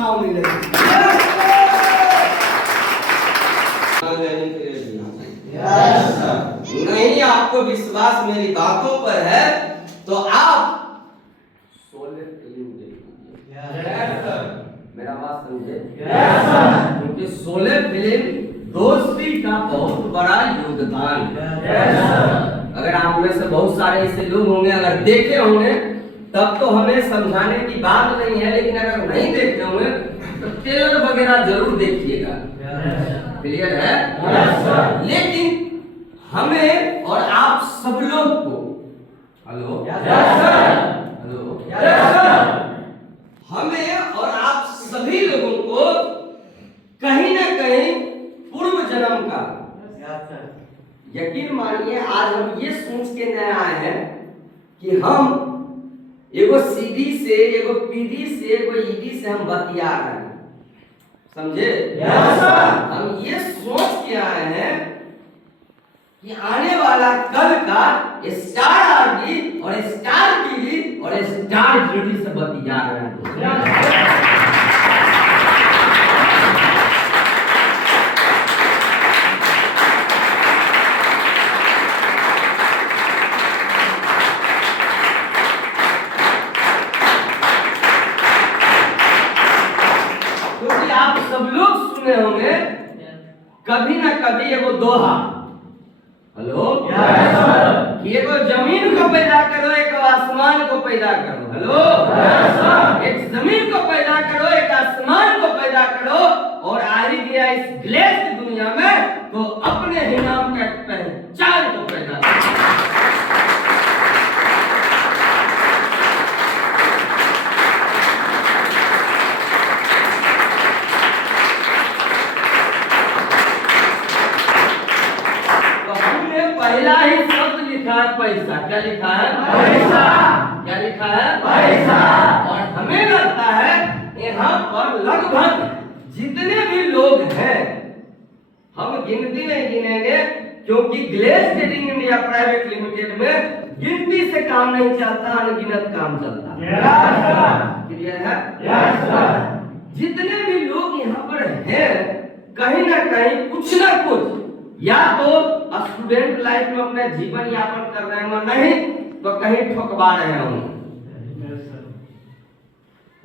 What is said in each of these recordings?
छांव मिलेगी। नहीं आपको विश्वास मेरी बातों पर है तो आप शोले फिल्म देखिए। मेरा बात समझे? क्योंकि शोले फिल्म दोस्ती का बहुत बड़ा योगदान है। अगर आप में से बहुत सारे ऐसे लोग होंगे, अगर देखे होंगे तब तो हमें समझाने की बात नहीं है, लेकिन अगर नहीं देखे होंगे तो ट्रेलर वगैरह जरूर देखिएगा। क्लियर है? लेकिन हमें और आप सब लोग को, हेलो हेलो, हमें और आप सभी लोगों को कहीं ना कहीं पूर्व जन्म का, यकीन मानिए आज हम ये सोच के नए आए हैं कि हम एगो सीडी से, एगो पीडी से, एगो ईडी से हम बतिया रहे हैं, समझे? हम ये सोच के आए हैं कि आने वाला कल का स्टार आरडी और स्टार टीवी और स्टार जीडी से बतिया रहे हैं। आप सब लोग सुने होंगे कभी ना कभी एगो दोहा, हेलो, कि एगो जमीन को पैदा करो, एक आसमान को पैदा करो। हेलो, एक जमीन को पैदा करो, एक आसमान को पैदा करो, और आ ही गया इस ग्लेस की दुनिया में तो अपने ही नाम का पहचान को पैदा करो। पहला ही शब्द लिखा है पैसा। क्या लिखा है? पैसा। क्या लिखा है? पैसा। और हमें लगता है यहाँ पर लगभग जितने भी लोग हैं, हम गिनती नहीं गिनेंगे, क्योंकि glace trading India private limited में गिनती से काम नहीं चलता, अनगिनत काम चलता है। क्लियर है? जितने भी लोग यहाँ पर हैं, कहीं ना कहीं कुछ ना कुछ, या तो स्टूडेंट लाइफ में अपने जीवन यापन कर रहे होंगे, नहीं तो कहीं ठोकवा रहे होंगे,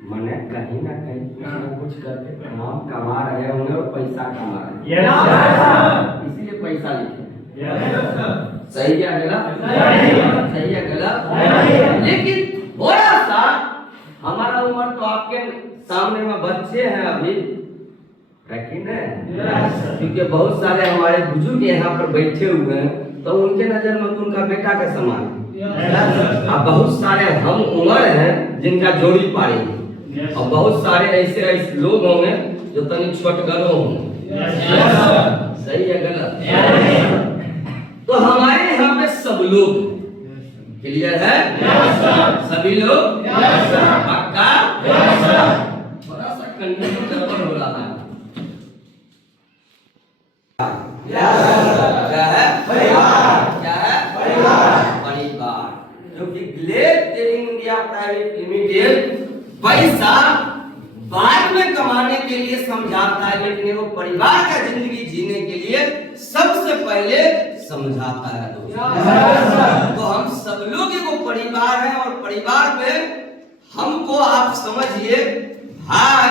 मने कहीं ना कहीं कुछ करके काम कमा रहे होंगे और पैसा कमा रहे होंगे, इसीलिए पैसा लिखे। सही है गलत? सही है गलत? लेकिन थोड़ा सा हमारा उम्र तो आपके सामने में बच्चे हैं अभी, क्योंकि बहुत सारे हमारे बुजुर्ग यहाँ पर बैठे हुए हैं, तो उनके नजर में तो उनका बेटा का समान है। अब बहुत सारे हम उम्र हैं जिनका जोड़ी पारी, और बहुत सारे ऐसे ऐसे लोग होंगे जो तनी छोटगलो होंगे। सही है गलत? तो हमारे यहाँ पे सब लोग, क्लियर है? सभी लोग पक्का? थोड़ा सा कंफ्यूजन गड़बड़ हो रहा है। क्या है? परिवार। क्या है? परिवार। क्योंकि glace trading India private limited पैसा बाद में कमाने के लिए समझाता है, लेकिन वो परिवार का जिंदगी जीने के लिए सबसे पहले समझाता है। तो हम सब लोग एगो परिवार हैं, और परिवार में हमको आप समझिए भाई,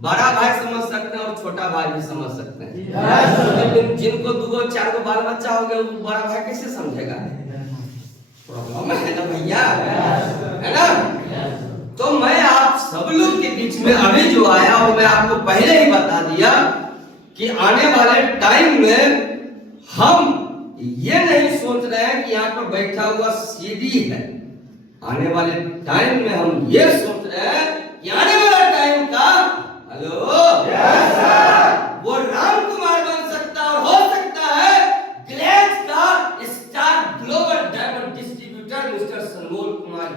बड़ा भाई समझ सकते हैं और छोटा भाई भी समझ सकते हैं। जिनको 2-4 बाल बच्चा हो गया, वो बड़ा भाई कैसे समझेगा? प्रॉब्लम है ना भैया, है ना? तो मैं आप सब लोग के बीच में अभी जो आया, और मैं आपको पहले ही बता दिया कि आने वाले टाइम में हम ये नहीं सोच रहे हैं कि यहाँ पर बैठा हुआ सीडी है। आने वाले टाइम में हम ये सोच रहे हैं कि आने वाला टाइम का, हेलो, वो राम कुमार बन सकता और हो सकता है ग्लेस का star global diamond distributor mister Sanmol Kumar.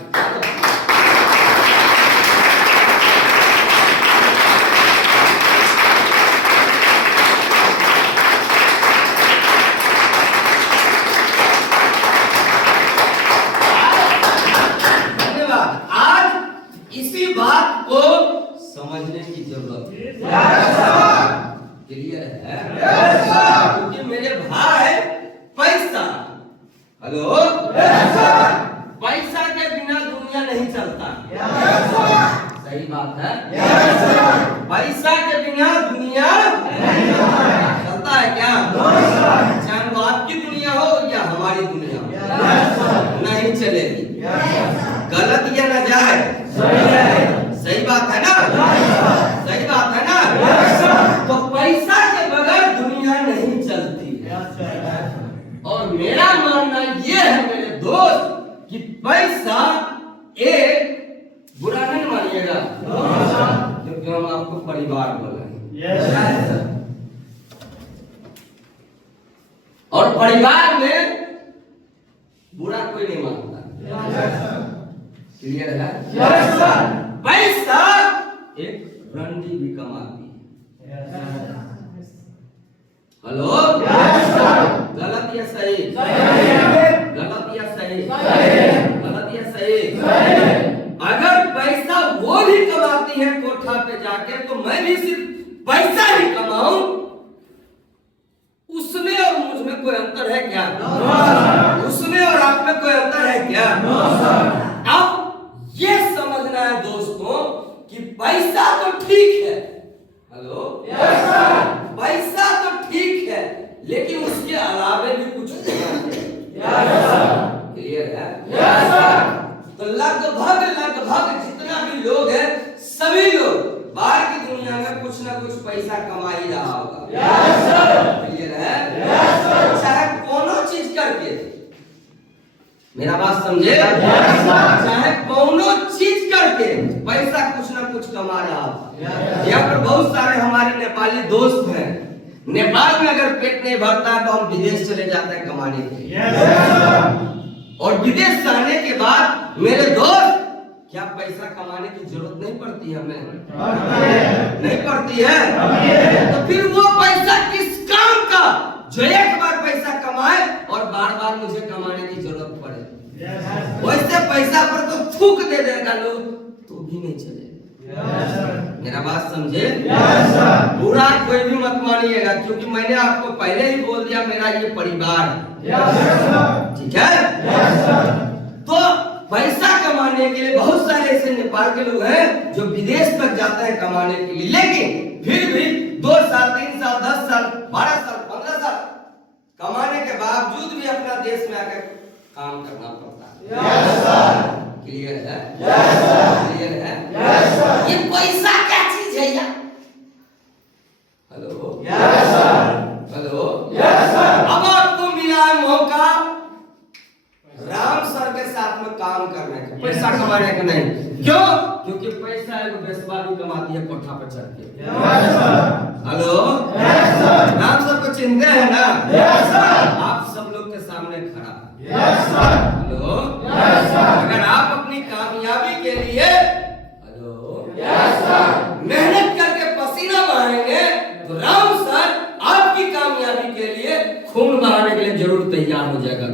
धन्यवाद। आज इसी बात को समझने की चलता है। सही बात है। पैसा के बिना दुनिया चलता है क्या? चाहे वो आपकी दुनिया हो या हमारी दुनिया हो, नहीं चलेगी। गलत या नाजायज? सही बात है ना? सही बात है ना? तो पैसा के बगैर दुनिया नहीं चलती। और मेरा मानना ये है मेरे दोस्त कि पैसा एक बुरा नहीं मानिएगा, क्योंकि हम आपको परिवार बोले हैं। और परिवार में बुरा कोई नहीं मानता। क्लियर है? पैसा एक रंडी भी कमाती है। हेलो, गलत या सही? गलत या सही? गलत या सही? अगर पैसा वो भी कमाती है कोठा पे जाके, तो मैं भी सिर्फ पैसा ही कमाऊं, उसमें और मुझ में कोई अंतर है क्या? उसमें और आप में कोई अंतर है क्या? अब ये समझना है दोस्तों कि पैसा तो ठीक है। हेलो, पैसा तो ठीक है, लेकिन उसके अलावे भी कुछ होना चाहिए। क्लियर है? तो लगभग जितना भी लोग हैं, सभी लोग बाहर की दुनिया में कुछ ना कुछ पैसा कमा ही रहा होगा। क्लियर है? चाहे कोनो चीज करके, मेरा बात समझे? चाहे कोनो चीज करके पैसा कुछ ना कुछ कमा रहा होगा। यहाँ पर बहुत सारे हमारे नेपाली दोस्त हैं। नेपाल में अगर पेट नहीं भरता है तो हम विदेश चले जाते हैं कमाने के लिए। और विदेश जाने के बाद मेरे दोस्त, क्या पैसा कमाने की जरूरत नहीं पड़ती है हमें? नहीं पड़ती है। तो फिर वो पैसा किस काम का जो एक बार पैसा कमाए और बार बार मुझे कमाने की जरूरत पड़े? वैसे पैसा पर तो थूक दे देगा लोग, तो भी नहीं चलेगा। मेरा बात समझे? बुरा कोई भी मत मानिएगा, क्योंकि मैंने आपको पहले ही बोल दिया मेरा ये परिवार है। ठीक है? तो पैसा कमाने के लिए बहुत सारे ऐसे नेपाल के लोग हैं जो विदेश तक जाते हैं कमाने के लिए, लेकिन फिर भी 2 साल 3 साल 10 साल 12 साल 15 साल कमाने के बावजूद भी अपना देश में आकर काम करना पड़ता है। क्लियर है? क्लियर है? ये पैसा क्या चीज है यार? हेलो, हेलो, अब आपको मिला है मौका राम सर के साथ में काम करने का, पैसा कमाने का नहीं। क्यों? क्योंकि पैसा है वो बेसबा भी कमाती है कोठा पर चढ़ के। हेलो, राम सर को चिंता है ना? आप सब लोग के सामने खड़ा। हेलो, अगर आप अपनी कामयाबी के लिए मेहनत करके पसीना बहाएंगे, तो राम सर आपकी कामयाबी के लिए खून बहाने के लिए जरूर तैयार हो जाएगा।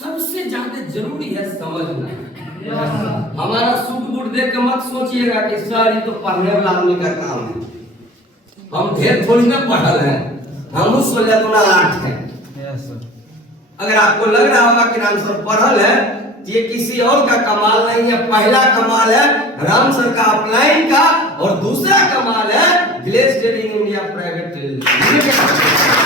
सबसे ज्यादा जरूरी है समझना। हमारा सूट बूट देख के मत सोचिएगा कि सर ये तो पढ़ने वाला आदमी का काम है। हम ढेर थोड़ी ना पढ़ल हैं, हम 16-8 हैं। अगर आपको लग रहा होगा कि राम सर पढ़ल है, तो ये किसी और का कमाल नहीं है। पहला कमाल है राम सर का अपलाइन का, और दूसरा कमाल है glace trading India private limited.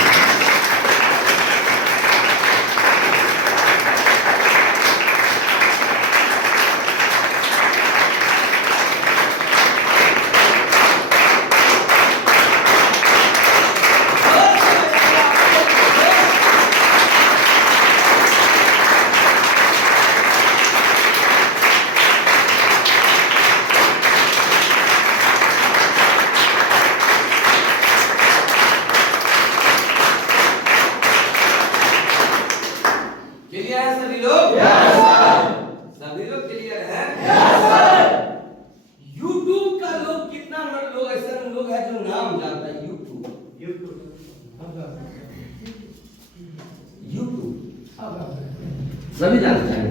सभी जानते हैं।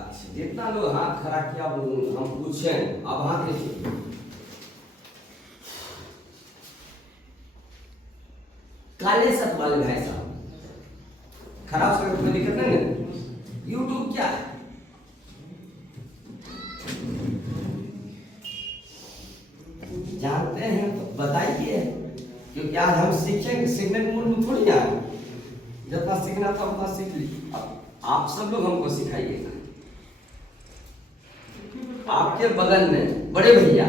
अच्छा, जितना लोग हाथ खड़ा किया हम पूछें, अब हाथ देखिए। काले सत वाले भाई साहब, खराब सड़क में दिक्कत नहीं है। यूट्यूब क्या है? जानते हैं तो बताइए, क्योंकि आज हम सीखेंगे, सीखने के मूड में थोड़ी आए, जितना सीखना था उतना सीख लीजिए। आप सब लोग हमको सिखाइएगा। आपके बगल में बड़े भैया,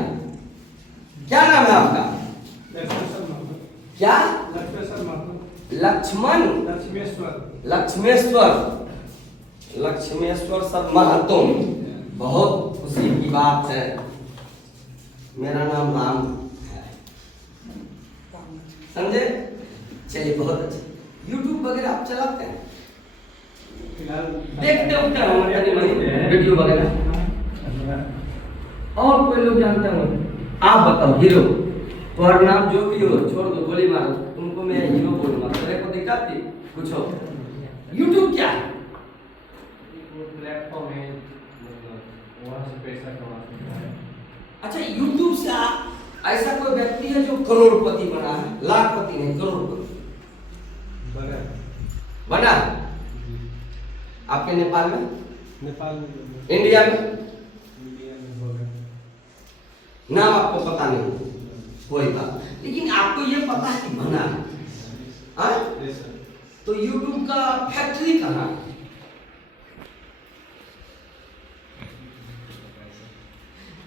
क्या नाम है आपका? क्या? लक्ष्मण लक्ष्मेश्वर सर महतो। बहुत खुशी की बात है। मेरा नाम राम है, समझे? चलिए, बहुत अच्छा। यूट्यूब वगैरह आप चलाते हैं? देखते हो क्या वीडियो वगैरह? और कोई लोग जानते हो? आप बताओ। हीरो और नाम जो भी हो, छोड़ दो, गोली मारो, तुमको मैं हीरो बोलूंगा, तेरे को दिक्कत थी कुछ हो? यूट्यूब क्या है? प्लेटफॉर्म है, वहाँ से पैसा कमा सकता है। अच्छा, यूट्यूब से ऐसा कोई व्यक्ति है जो करोड़पति बना है? लाखपति नहीं, करोड़पति बना। आपके नेपाल में, इंडिया में नाम आपको पता नहीं, कोई बात, लेकिन आपको ये पता है कि बना है। तो यूट्यूब का फैक्ट्री कहाँ है?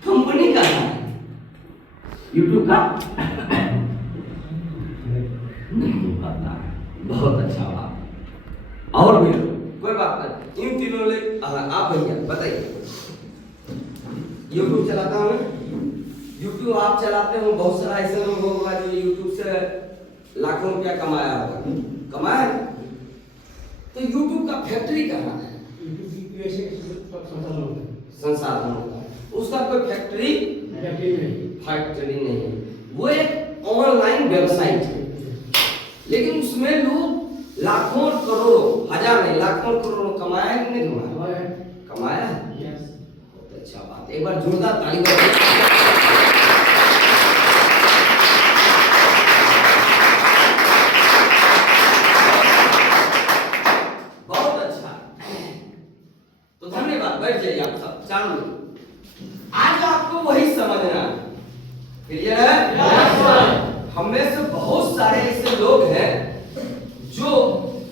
कंपनी कहाँ है यूट्यूब का? नहीं पता। बहुत अच्छा बात। और भी कोई बात नहीं, इन तीनों ले आप भैया बताइए। यूट्यूब चलाता हूँ, यूट्यूब आप चलाते हो, बहुत सारा ऐसे लोग होगा जो यूट्यूब से लाखों रुपया कमाया होगा, कमाया। तो यूट्यूब का फैक्ट्री कहाँ है? संसाधन होता है, उसका कोई फैक्ट्री नहीं है। वो एक ऑनलाइन वेबसाइट है, लेकिन उसमें लोग लाखों और करोड़ों, हजार नहीं, लाखों और करोड़ों कमाया कि नहीं कमाया? कमाया है। बहुत अच्छा बात। एक बार जोरदार ताली बजाइए। बहुत अच्छा, तो धन्यवाद। बैठ जाइए आप सब, चालू। आज आपको वही समझना है, क्लियर है? हम में से बहुत सारे ऐसे लोग हैं जो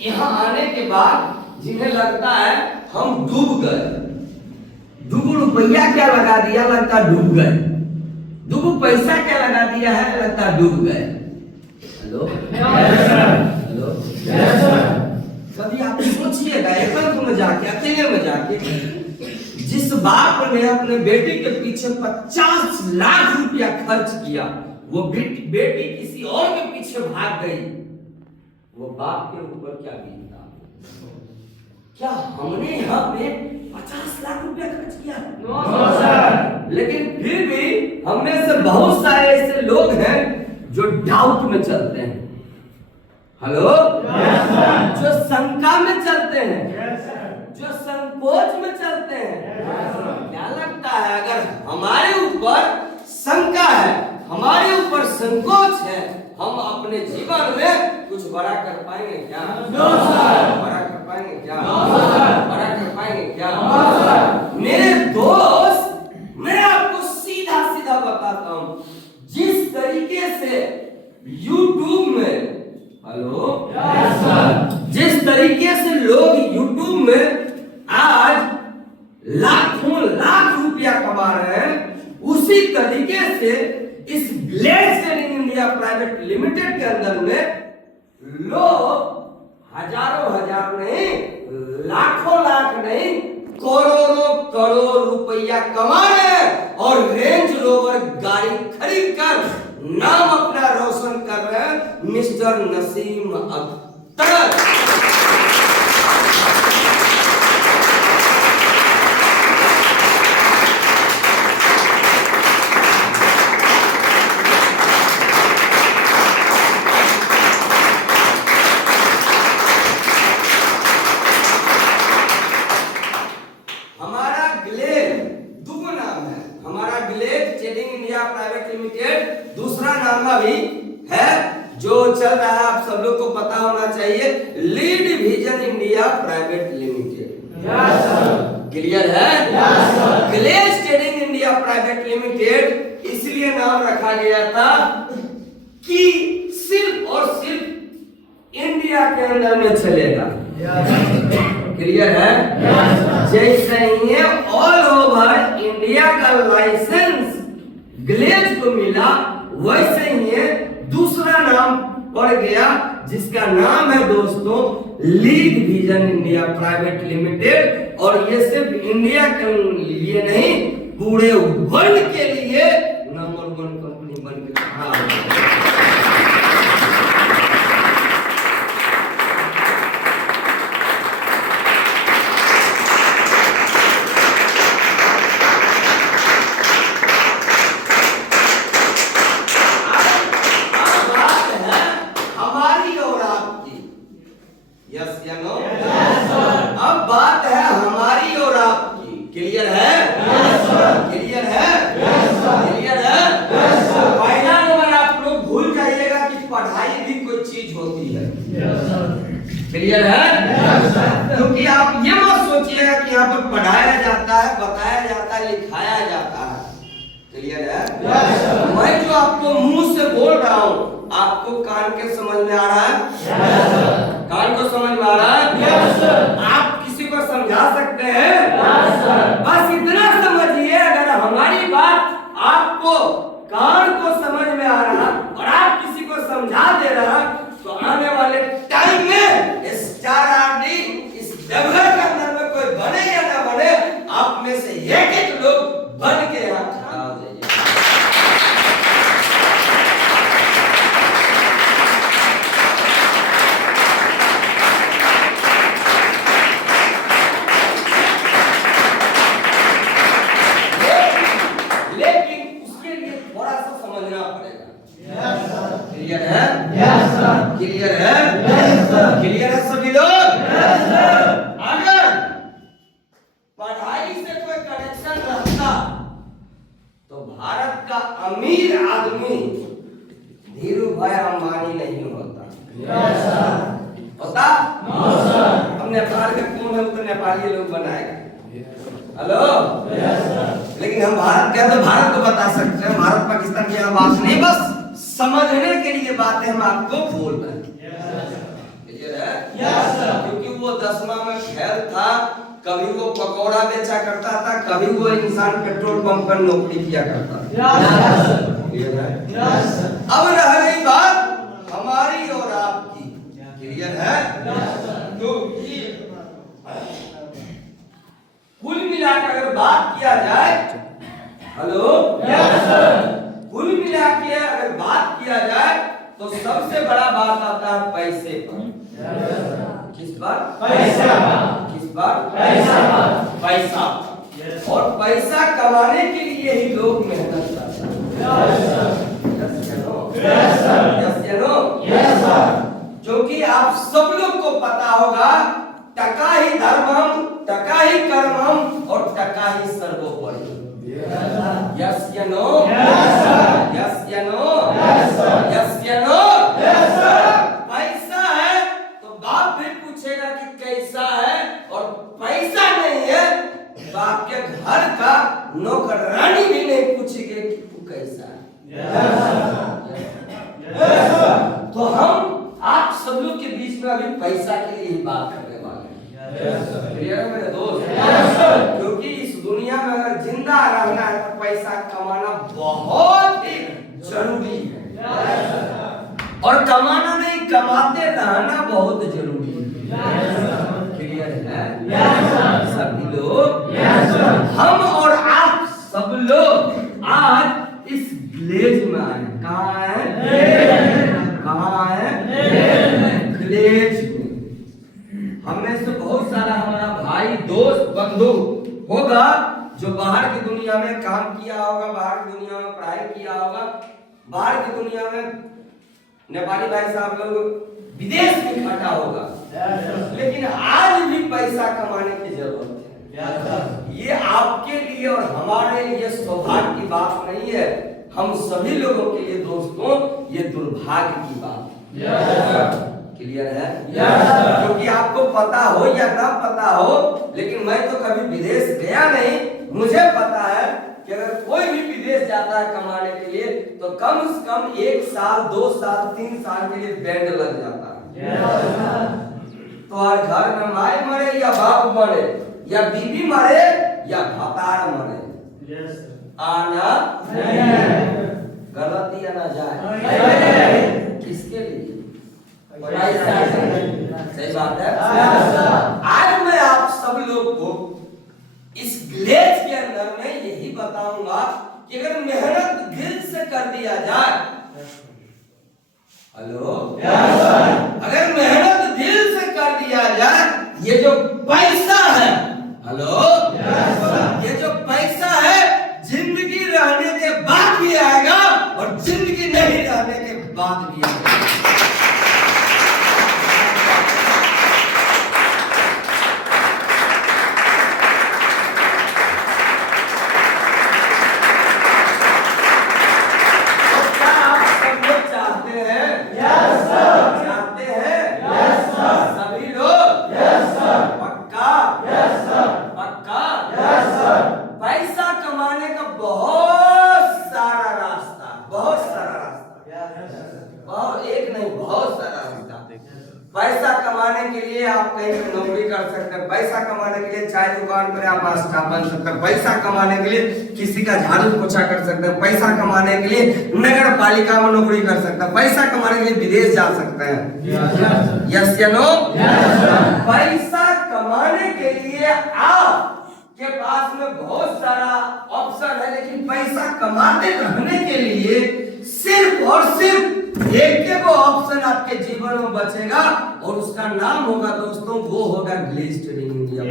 यहाँ आने के बाद जिन्हें लगता है हम डूब गए। 2 रुपया क्या लगा दिया, लगता डूब गए। 2 पैसा क्या लगा दिया है, लगता डूब गए। हेलो हेलो, कभी आप सोचिएगा एकांत में जाके, अकेले में जाके, जिस बाप ने अपने बेटे के पीछे 50 लाख रुपया खर्च किया, वो बेटी किसी और के पीछे भाग गई, वो बाप के ऊपर क्या बीतता? क्या हमने यहाँ पे 50 लाख रुपया खर्च किया? No sir. लेकिन फिर भी हम में से बहुत सारे ऐसे लोग हैं जो डाउट में चलते हैं। हेलो, जो शंका में चलते हैं, जो संकोच में चलते हैं। क्या लगता है, अगर हमारे ऊपर शंका है, हमारे ऊपर संकोच है, हम अपने जीवन में कुछ बड़ा कर पाएंगे क्या? No sir. बड़ा कर पाएंगे क्या? No sir. बड़ा कर पाएंगे क्या? No sir. मेरे दोस्त, मैं आपको सीधा सीधा बताता हूँ, जिस तरीके से यूट्यूब में, हेलो यस सर, जिस तरीके से लोग यूट्यूब में आज लाखों लाख रुपया कमा रहे हैं, उसी तरीके से इस blade training India private limited के अंदर में लोग हजारों हजार नहीं, लाखों लाख नहीं, करोड़ों करोड़ रुपया कमा रहे हैं और रेंज रोवर गाड़ी खरीद कर नाम अपना रोशन कर रहे हैं, मिस्टर नसीम अख्तर। हमारे कारनामा भी है जो चल रहा है, आप सब लोग को पता होना चाहिए। Lead vision India private limited, clear है? Glaze trading India private limited इसलिए नाम रखा गया था कि सिर्फ और सिर्फ इंडिया के अंदर में चलेगा, क्लियर है? जैसे ही ऑल ओवर इंडिया का लाइसेंस ग्लेज को मिला, वैसे ही दूसरा नाम पड़ गया जिसका नाम है दोस्तों lead vision India private limited. और ये सिर्फ इंडिया के लिए नहीं, पूरे वर्ल्ड के लिए नंबर 1 कंपनी बन के खड़ा है। अब बात है हमारी और आपकी, क्लियर है? क्लियर है? क्लियर है? पहला नंबर आप लोग भूल जाइएगा कि पढ़ाई भी कोई चीज होती है, क्लियर है? क्योंकि आप ये मत सोचिएगा कि यहाँ पर पढ़ाया जाता है, बताया जाता है, लिखाया जाता है, क्लियर है? मैं जो आपको मुंह से बोल रहा हूँ आपको कान के समझ में आ रहा है? कान को समझ में आ रहा है? आप किसी को समझा सकते हैं? बस इतना समझिए, अगर हमारी बात आपको कान को समझ में आ रहा और आप किसी को समझा दे रहा, तो आने वाले टाइम में स्टार आरडी इस जगह के अंदर में कोई बने या ना बने, आप में से एक लोग बन के यहाँ खड़ा हो जाइए। क्लियर है? क्लियर है? क्लियर है सभी लोग? अगर पढ़ाई से कोई कनेक्शन रखता तो भारत का अमीर आदमी धीरू भाई अंबानी नहीं होता। होता? हम नेपाल के कौन है तो नेपाली लोग बनाएगा। हेलो? लेकिन हम भारत के तो भारत को बता सकते हैं, भारत पाकिस्तान की यहाँ बात नहीं, बस समझने के लिए बातें हम आपको बोल रहे हैं, क्लियर है? क्योंकि वो 10वां में फेल था, कभी वो पकौड़ा बेचा करता था, कभी वो इंसान पेट्रोल पंप पर नौकरी किया करता था, क्लियर है? अब रह गई बात हमारी और आपकी, क्लियर है? क्योंकि कुल मिलाकर अगर बात किया जाए, हेलो, कुल मिला के अगर बात किया जाए तो सबसे बड़ा बात आता है पैसे पर। किस पर? पैसा। किस पर? पैसा। पैसा। और पैसा कमाने के लिए ही लोग मेहनत करते हैं। क्योंकि आप सब लोग को पता होगा टका ही धर्मम, टका ही कर्मम और टका ही सर्वोपरि। यस या नो? यस या नो? यस या नो? पैसा है तो बाप भी पूछेगा कि कैसा है, और पैसा नहीं है तो आपके घर का नौकरानी भी नहीं पूछेगी कि तू कैसा है। तो हम आप सब लोग के बीच में अभी पैसा के लिए ही बात करने वाले हैं, क्लियर है मेरे दोस्त? क्योंकि इस दुनिया में अगर जिंदा रहना है तो पैसा कमाना बहुत ही जरूरी है, और कमाना नहीं, कमाते रहना बहुत जरूरी है, क्लियर है सभी लोग? हम और आप सब लोग आज इस ग्लेज में आए। कहाँ है? कहाँ है? ग्लेज में। हमने से बहुत सारा हमारा भाई दोस्त बंधु होगा जो बाहर की दुनिया में काम किया होगा, बाहर की दुनिया में पढ़ाई किया होगा, बाहर की दुनिया में नेपाली भाई साहब लोग विदेश में खटा होगा, लेकिन आज भी पैसा कमाने की जरूरत है। ये आपके लिए और हमारे लिए सौभाग्य की बात नहीं है। हम सभी लोगों के लिए दोस्तों ये दुर्भाग्य की बात है। क्लियर है? क्योंकि आपको पता हो या ना पता हो, लेकिन मैं तो कभी विदेश गया नहीं, मुझे पता है कि अगर कोई भी विदेश जाता है कमाने के लिए तो कम से कम 1 साल 2 साल 3 साल के लिए बैंड लग जाता है। तो हर घर में माई मरे या बाप मरे या बीबी मरे या भतार मरे, आना गलती आना जाए किसके लिए? सही बात है। आज मैं आप सब लोग को इस ग्लेज के अंदर में यही बताऊंगा कि अगर मेहनत दिल से कर दिया जाए, हेलो, अगर मेहनत दिल से कर दिया जाए, ये जो पैसा है, हेलो, ये जो पैसा है जिंदगी रहने के बाद भी आएगा और जिंदगी नहीं रहने के बाद भी आएगा। पैसा कमाने के लिए आप कहीं पे नौकरी कर सकते हैं, पैसा कमाने के लिए चाय दुकान पर आप स्टाफ बन सकते हैं, पैसा कमाने के लिए किसी का झाड़ू पोछा कर सकते हैं, पैसा कमाने के लिए नगर पालिका में नौकरी कर सकते हैं, पैसा कमाने के लिए विदेश जा सकते हैं। यस या नो? पैसा कमाने के लिए आप के पास में बहुत सारा ऑप्शन है, लेकिन पैसा कमाते रहने के लिए सिर्फ और सिर्फ एक के वो ऑप्शन आपके जीवन में बचेगा और उसका नाम होगा दोस्तों, वो होगा ग्लेज ट्रेडिंग इंडिया।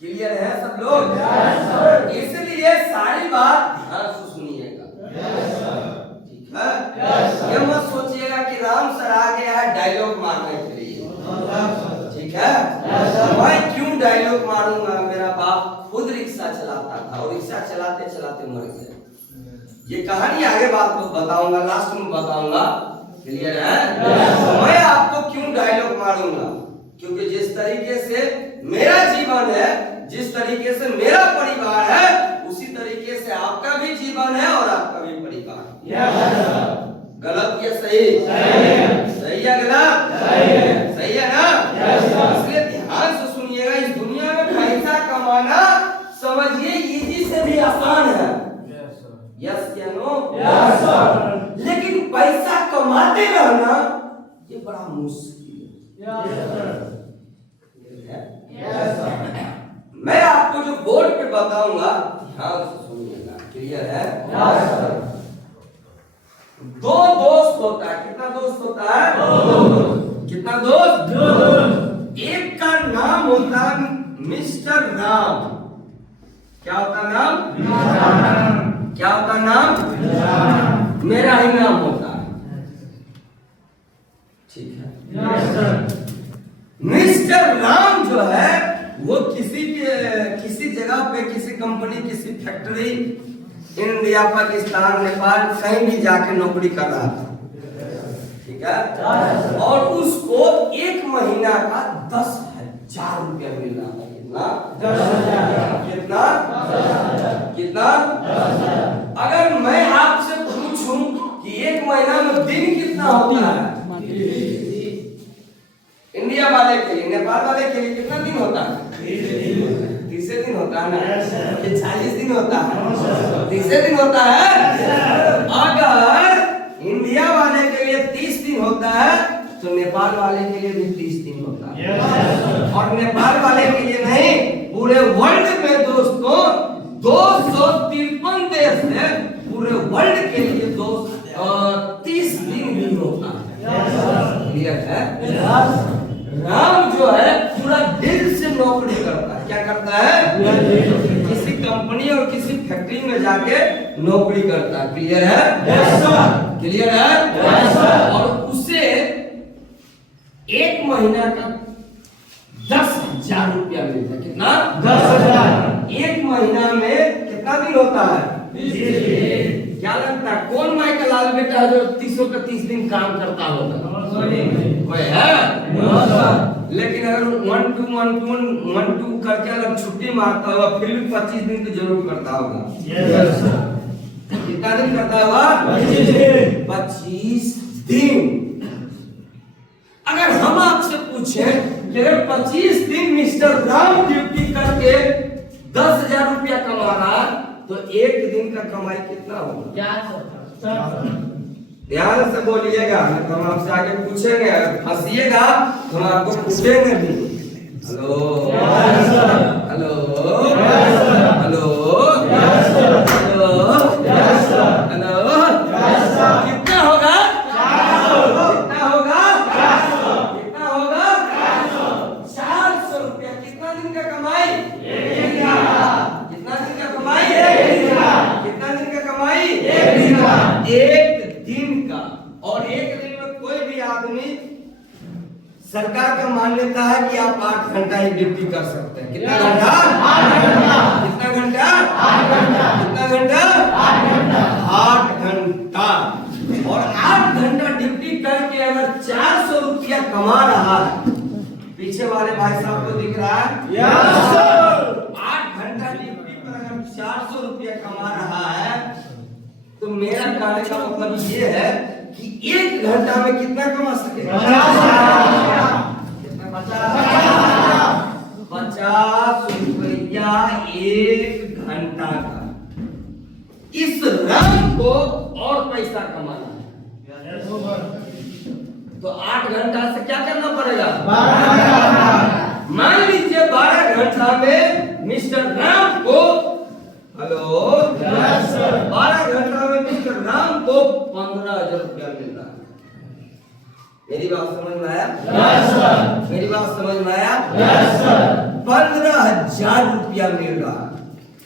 क्लियर है सब लोग? इसलिए सारी बात ध्यान से सुनिएगा, ठीक है? ये मत सोचिएगा कि राम सर आ गया है डायलॉग मारने के लिए, ठीक है? मैं क्यों डायलॉग मारूंगा? मेरा बाप खुद रिक्शा चलाता था और रिक्शा चलाते चलाते मर गया। ये कहानी आगे बात को बताऊंगा, लास्ट में बताऊंगा। क्लियर है? मैं आपको क्यों डायलॉग मारूंगा? क्योंकि जिस तरीके से मेरा जीवन है, जिस तरीके से मेरा परिवार है, उसी तरीके से आपका भी जीवन है और आपका भी परिवार। गलत या सही? सही या गलत? सही है ना? इसलिए ध्यान से सुनिएगा, इस दुनिया में पैसा कमाना समझिए इजी से भी आसान है। यस या नो? लेकिन पैसा कमाते रहना ये बड़ा मुश्किल है। मैं आपको जो बोर्ड पे बताऊंगा ध्यान से सुनिएगा। क्लियर है? दो दोस्त होता है। कितना दोस्त होता है? कितना दोस्त? एक का नाम होता है मिस्टर राम। क्या होता नाम? क्या होता नाम? मेरा ही नाम होता है, ठीक है? मिस्टर राम जो है वो किसी जगह पे, किसी कंपनी, किसी फैक्ट्री, इंडिया, पाकिस्तान, नेपाल कहीं भी जाके नौकरी कर रहा था, ठीक है? और उसको 1 महीना का 10,000 रुपया मिल रहा था। कितना? 10,000। कितना? 10,000। कितना? 10,000। अगर मैं आपसे पूछूं कि 1 महीना में दिन कितना होता है इंडिया वाले के लिए, नेपाल वाले के लिए कितना दिन होता है? 30 दिन होता है ना? 40 दिन होता है? 30 दिन होता है। अगर इंडिया वाले के लिए 30 दिन होता है तो नेपाल वाले के लिए भी 30 दिन होता है। और नेपाल वाले के लिए नहीं, पूरे वर्ल्ड में दोस्तों 253 देश है, पूरे वर्ल्ड के लिए 30 दिन भी होता है। क्लियर है? राम जो है पूरा दिल से नौकरी करता है। क्या करता है? किसी कंपनी और किसी फैक्ट्री में जाके नौकरी करता है। क्लियर है? Yes sir. क्लियर है? Yes sir. और उसे एक महीना का 10,000 रुपया मिलता है। कितना? 10,000। एक महीना में कितना दिन होता है? 20 दिन। क्या लगता है कौन माई का लाल बेटा है जो 30 दिन काम करता होगा? कोई है? लेकिन अगर 1-2 करके अगर छुट्टी मारता होगा फिर भी 25 दिन तो जरूर करता होगा। कितना दिन करता होगा? 25 दिन। अगर हम आपसे पूछें कि अगर 25 दिन मिस्टर राम ड्यूटी करके 10,000 रुपया कमा रहा तो एक दिन का कमाई कितना होगा? ध्यान से बोलिएगा, तो हम आपसे आगे पूछेंगे, हंसिएगा तो हम आपको पूछेंगे भी। Hello hello hello hello hello कितना होगा? कितना होगा? कितना होगा? 400 रुपया। कितना दिन का कमाई? कितना दिन का कमाई? कितना दिन का कमाई? एक दिन का। और एक दिन में कोई भी आदमी, सरकार का मान्यता है कि आप 8 घंटा ही ड्यूटी कर सकते हैं। कितना घंटा? 8 घंटा। कितना घंटा? 8 घंटा। कितना घंटा? 8 घंटा। 8 घंटा। और 8 घंटा ड्यूटी करके अगर 400 रुपया कमा रहा है, पीछे वाले भाई साहब को दिख रहा है? 8 घंटा ड्यूटी पर अगर 400 रुपया कमा रहा है तो मेरा कहने का मतलब ये है कि 1 घंटा में कितना कमा सकेगा? 50 रुपया 1 घंटा का। इस रंग को और पैसा कमाना है तो 8 घंटा से क्या करना पड़ेगा? 12 घंटा। मान लीजिए 12 घंटा में मिस्टर राम को, हेलो 12 घंटा में मिस्टर राम को 15,000 रुपया मिल रहा है। मेरी बात समझ में आया? मेरी बात समझ में आया? 15,000 रुपया मिल रहा है।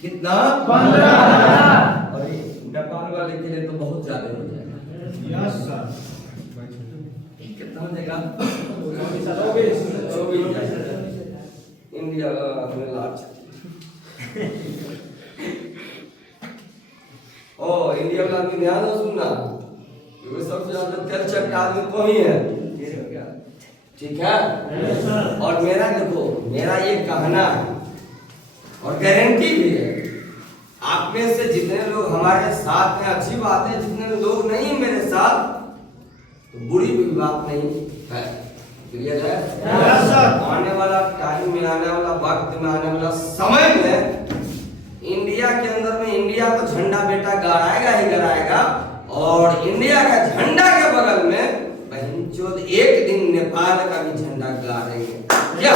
कितना? 15,000। और नेपाल वाले के लिए तो बहुत ज्यादा हो जाएगा। कितना हो जाएगा? 24। इंडिया में लास्ट। ओ इंडिया का आदमी ध्यान से सुनना, क्योंकि सबसे ज्यादा तेल चट्टा आदमी तो ही है। ठीक है? और मेरा देखो, मेरा ये कहना है और गारंटी भी है, आप में से जितने लोग हमारे साथ हैं अच्छी बात है, जितने लोग नहीं मेरे साथ तो बुरी भी बात नहीं है। क्लियर है? आने वाला टाइम में, आने वाला वक्त में, आने वाला समय में इंडिया के अंदर में इंडिया तो झंडा बेटा गड़ाएगा ही गड़ाएगा, और इंडिया का झंडा के बगल में बहनचोद एक दिन नेपाल का भी झंडा गाड़ेंगे। क्या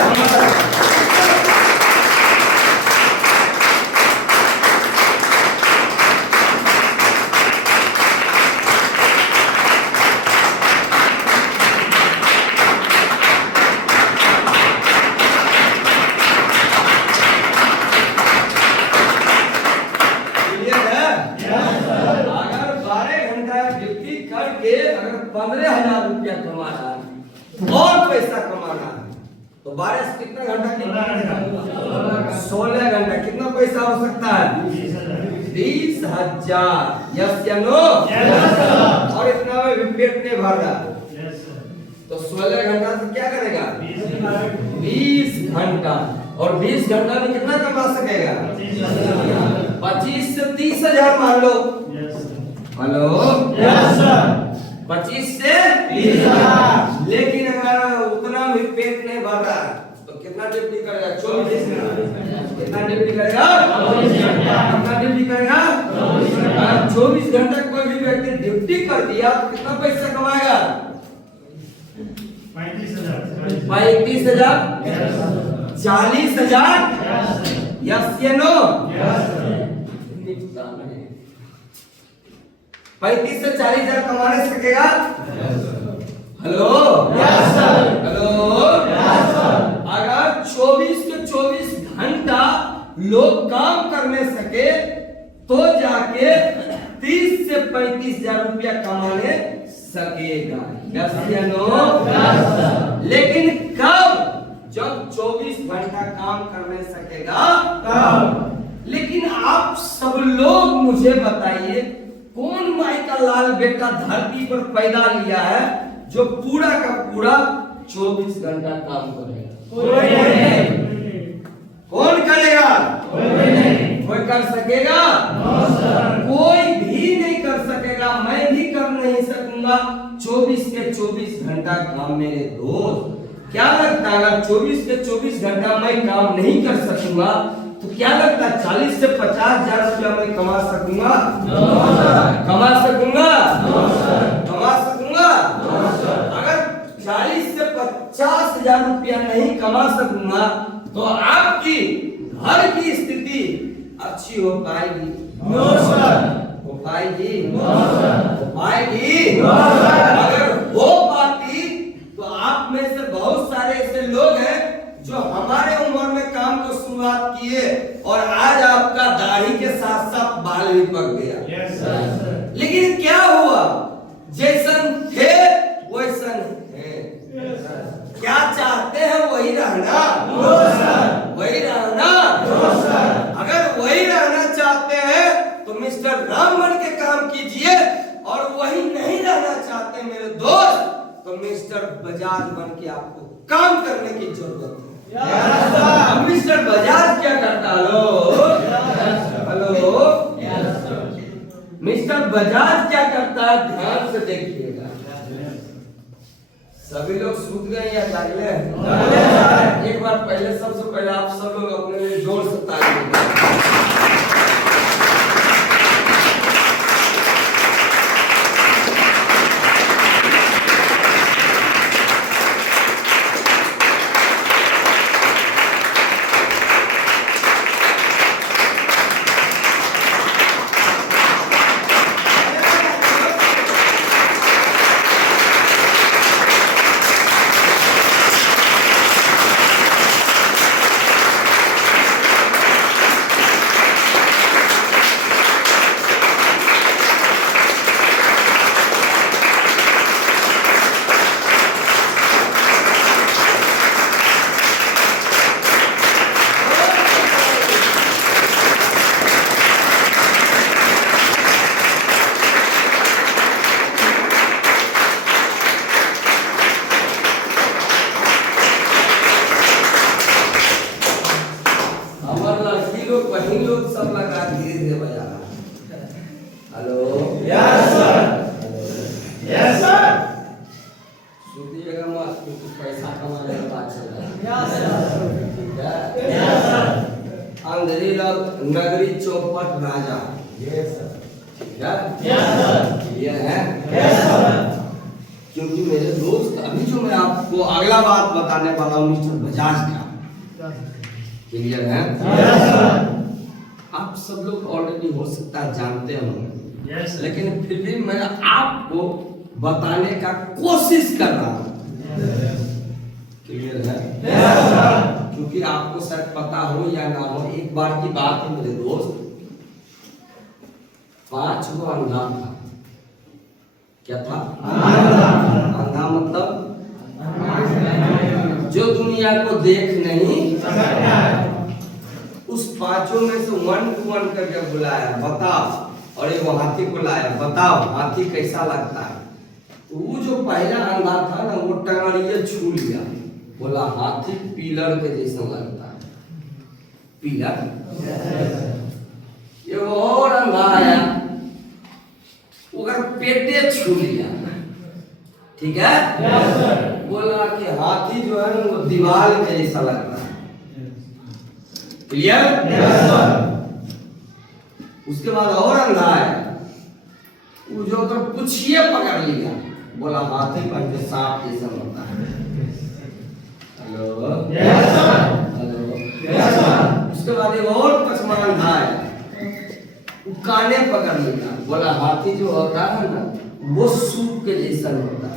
करके अगर 15,000 रुपया कमा रहा है और पैसा कमा रहा है तो 12 से कितना घंटा? 16 घंटा। कितना पैसा हो सकता है? 20,000। यस या नो? और इतना में भी पेट नहीं भर रहा तो 16 घंटा से क्या करेगा? 20 घंटा। और 20 घंटा में कितना कमा सकेगा? 25 से 30,000 मान लो। हेलो 25 से 30,000। लेकिन अगर उतना भी पेट नहीं भर रहा तो कितना ड्यूटी करेगा? 24 घंटा। कितना ड्यूटी करेगा? 24 घंटा। कितना ड्यूटी करेगा? 24 घंटा कोई भी व्यक्ति ड्यूटी कर दिया तो कितना पैसा कमाएगा? 35,000। 40,000। यस या नो? 35 से 40,000 कमा नहीं सकेगा? Hello hello. अगर 24 के 24 घंटा लोग काम करने सके तो जाके 30 से 35 हजार रुपया कमाने सकेगा। यस या नो? लेकिन कब? जब 24 घंटा काम करने सकेगा तब। लेकिन आप सब लोग मुझे बताइए, कौन माई का लाल बेटा धरती पर पैदा लिया है जो पूरा का पूरा 24 घंटा काम करेगा? कोई नहीं। कौन करेगा? कोई नहीं। कोई कर सकेगा? कोई भी नहीं कर सकेगा, मैं भी कर नहीं सकूंगा 24 के 24 घंटा काम। मेरे दोस्त, क्या लगता है अगर 24 के 24 घंटा मैं काम नहीं कर सकूंगा तो क्या लगता है 40 से 50 हजार रुपया मैं कमा सकूंगा? कमा सकूंगा? कमा सकूंगा? अगर 40 से 50 हजार रुपया नहीं कमा सकूंगा तो आपकी घर की स्थिति अच्छी हो पाएगी? No sir. हो पाएगी? No sir. हो पाएगी? No sir. अगर हो पाती तो आप में से बहुत सारे ऐसे लोग हैं जो हमारे उम्र में काम को शुरुआत किए और आज आपका दाढ़ी के साथ साथ बाल भी पक गया। Yes sir. लेकिन क्या हुआ? जैसन थे वैसन है। Yes sir. क्या चाहते हैं वही रहना? No sir. वही रहना? No sir. अगर वही रहना चाहते हैं तो मिस्टर राम बन के काम कीजिए, और वही नहीं रहना चाहते मेरे दोस्त तो मिस्टर बजाज बन के आपको काम करने की जरूरत है। Yes sir. अब मिस्टर बजाज क्या करता? हेलो, मिस्टर बजाज क्या करता है? ध्यान से देखिएगा। सभी लोग सूत गए या जागले हैं? एक बार पहले, सबसे पहले आप सब लोग अपने लिए जोर से ताली बजाएं। वही लोग सब लगा धीरे धीरे बजा रहा है। Hello, yes sir. Yes sir. सुनिएगा मत, क्योंकि पैसा कमाने का बात चल रहा है। Yes sir. ठीक है? Yes sir. अंधेरी लोग नगरी चौपट राजा। Yes sir. ठीक है? Yes sir. क्लियर है? Yes sir. क्योंकि मेरे दोस्त, अभी जो मैं आपको अगला बात बताने वाला हूँ मिस्टर बजाज का, क्लियर है? Yes sir. आप सब लोग ऑलरेडी हो सकता है जानते होंगे, यस सर। लेकिन फिर भी मैं आपको बताने का कोशिश कर रहा हूँ। क्लियर है? Yes sir. क्योंकि आपको शायद पता हो या ना हो, एक बार की बात है मेरे दोस्त, 5 गो अंधा था। क्या था? अंधा मतलब जो दुनिया को देख नहीं सकता है। उस 5 में से 1 to 1 करके बुलाया, बताओ, और एक हाथी को लाया, बताओ हाथी कैसा लगता है। तो वो जो पहला अंधा था ना, वो टंगड़िए छू लिया, बोला हाथी पिलर के जैसा लगता है। पिलर। ये और अंधा आया, उधर पेटे छू लिया, ठीक है? Yes sir. बोला कि हाथी जो है वो दीवार के जैसा लगता है। क्लियर? Yes sir. उसके बाद और अंधा है, वो जो तो पुछिए पकड़ लिया, बोला हाथी पर के सांप जैसा होता है। Hello, yes sir. Hello, yes sir. उसके बाद एक और पचमा अंधा है, वो काने पकड़ लिया, बोला हाथी जो होता है ना वो सूप के जैसा होता है।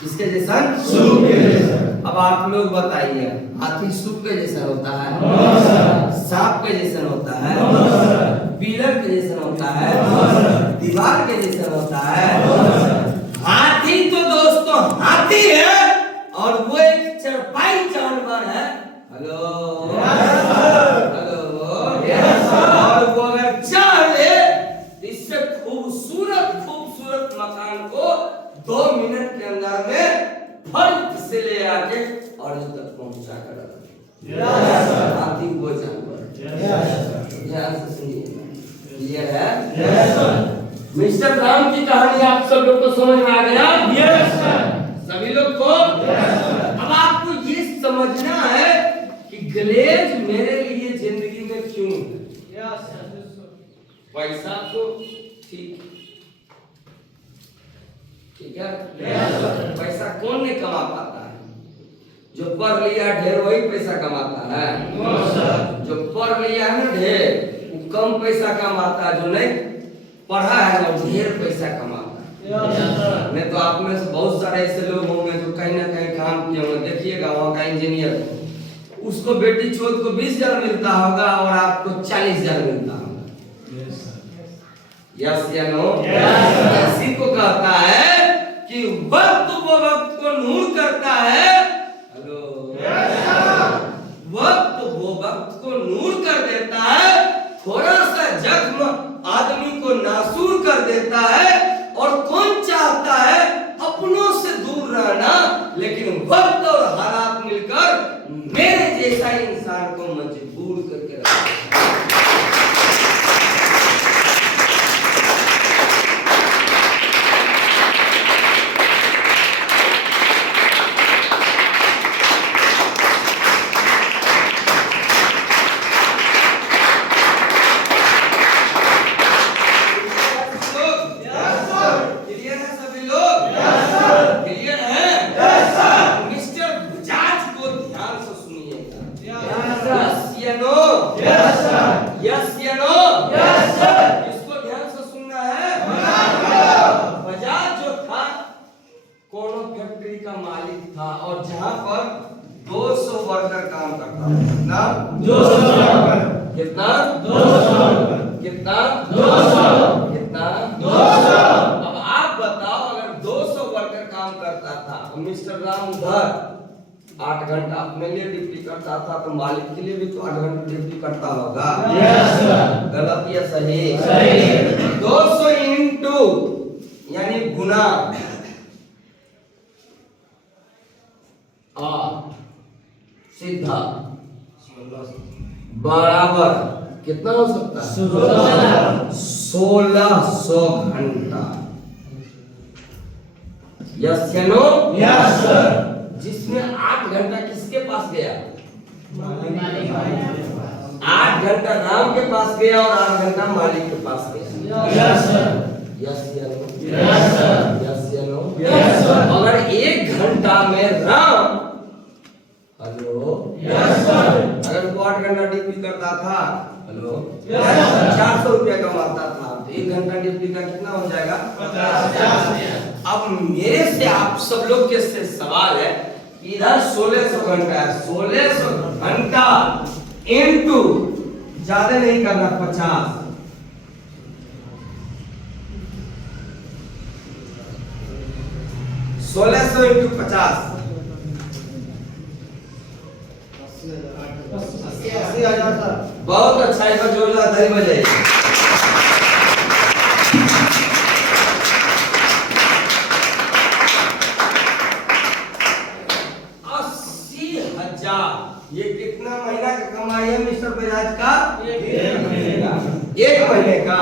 किसके जैसा? सूप के जैसा। अब आप लोग बताइए, हाथी सूप के जैसा होता है? हाँ सर। सांप के जैसा होता है? हाँ सर। पिलर के जैसा होता है? हाँ सर। दीवार के जैसा होता है? हाँ सर। हाथी तो दोस्तों हाथी है और वो एक चरपाई जानवर है। हेलो हेलो, और वो अगर चाहे इससे खूबसूरत मकान को 2 मिनट के अंदर में फट से ले आके और उस तक पहुंचा कर रखा। हाथी वो जानवर ध्यान से सुनिए, क्लियर है? मिस्टर राम की कहानी आप सब लोग को समझ में आ गया? Yes sir. सभी लोग को? अब आपको ये समझना है कि ग्लेज मेरे लिए जिंदगी में क्यों है। पैसा तो ठीक है, पैसा कौन नहीं कमा पाता है? जो पढ़ लिया ढेर वही पैसा कमाता है। जो पढ़ लिया है ना ढेर वो कम पैसा कमाता है, जो नहीं पढ़ा है वो ढेर पैसा कमाता है। नहीं तो आप में से बहुत सारे ऐसे लोग होंगे जो कहीं ना कहीं काम किए होंगे। देखिएगा वहाँ का इंजीनियर, उसको बेटी चोद को 20,000 मिलता होगा और आपको 40,000 मिलता होगा। यस या नो? इसी को कहता है कि वक्त वो वक्त को नूर करता है। हेलो, वक्त वो वक्त को नूर कर देता है, थोड़ा सा जख्म आदमी को नासूर कर देता है। और कौन चाहता है अपनों से दूर रहना, लेकिन वक्त और हालात मिलकर मेरे जैसा इंसान को मजबूर करके रखा। फैक्ट्री का मालिक था और जहां पर 200 वर्कर काम करता था। कितना? 200 वर्कर। कितना? 200 वर्कर। कितना? 200। कितना? 200। अब आप बताओ, अगर 200 वर्कर काम करता था तो मिस्टर राम उधर 8 घंटा अपने लिए ड्यूटी करता था, तो मालिक के लिए भी तो 8 घंटा ड्यूटी करता होगा। Yes sir. गलत या सही? सही। 200 इंटू यानी गुना सीधा बराबर कितना हो सकता है? 1600 घंटा। यस या नो? Yes sir. जिसमें 8 घंटा किसके पास गया? 8 घंटा राम के पास गया और 8 घंटा मालिक के पास गया। Yes sir. यस या नो? Yes sir. यस या नो? Yes sir. अगर 1 घंटा में राम, हेलो, यस सर, अगर वो 8 घंटा ड्यूटी करता था, हेलो, यस सर, 400 रुपया कमाता था, तो 1 घंटा ड्यूटी का कितना हो जाएगा? 50। अब मेरे से आप सब लोग के से सवाल है, इधर 1600 घंटा है, 1600 घंटा इनटू ज्यादा नहीं करना 50, 1600 इंटू 50 80,000 सर। बहुत अच्छा, एक बार जोरदार ताली बजाइए। 80,000 ये कितना महीना का कमाई है मिस्टर बजाज का? एक महीने का। 1 महीने का।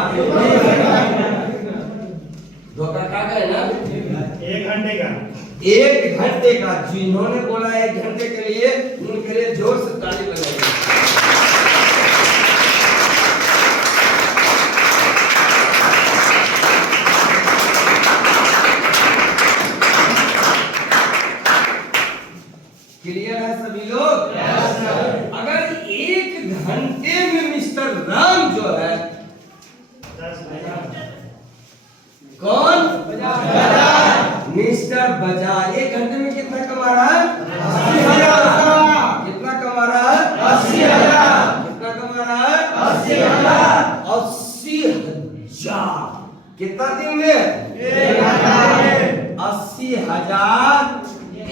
धोखा खा गए ना? 1 घंटे का। 1 घंटे का। जिन्होंने बोला 1 घंटे के लिए, उनके लिए जोर से ताली बजाइए। क्लियर है सभी लोग? Yes sir. अगर 1 घंटे में मिस्टर राम जो है, कौन? मिस्टर बजाज 1 घंटे में कितना कमा रहा है? 80,000। कितना कमा रहा है? 80,000। कितना कमा रहा है? 80,000। 80,000 कितना दिन में? 1 घंटा में। 80,000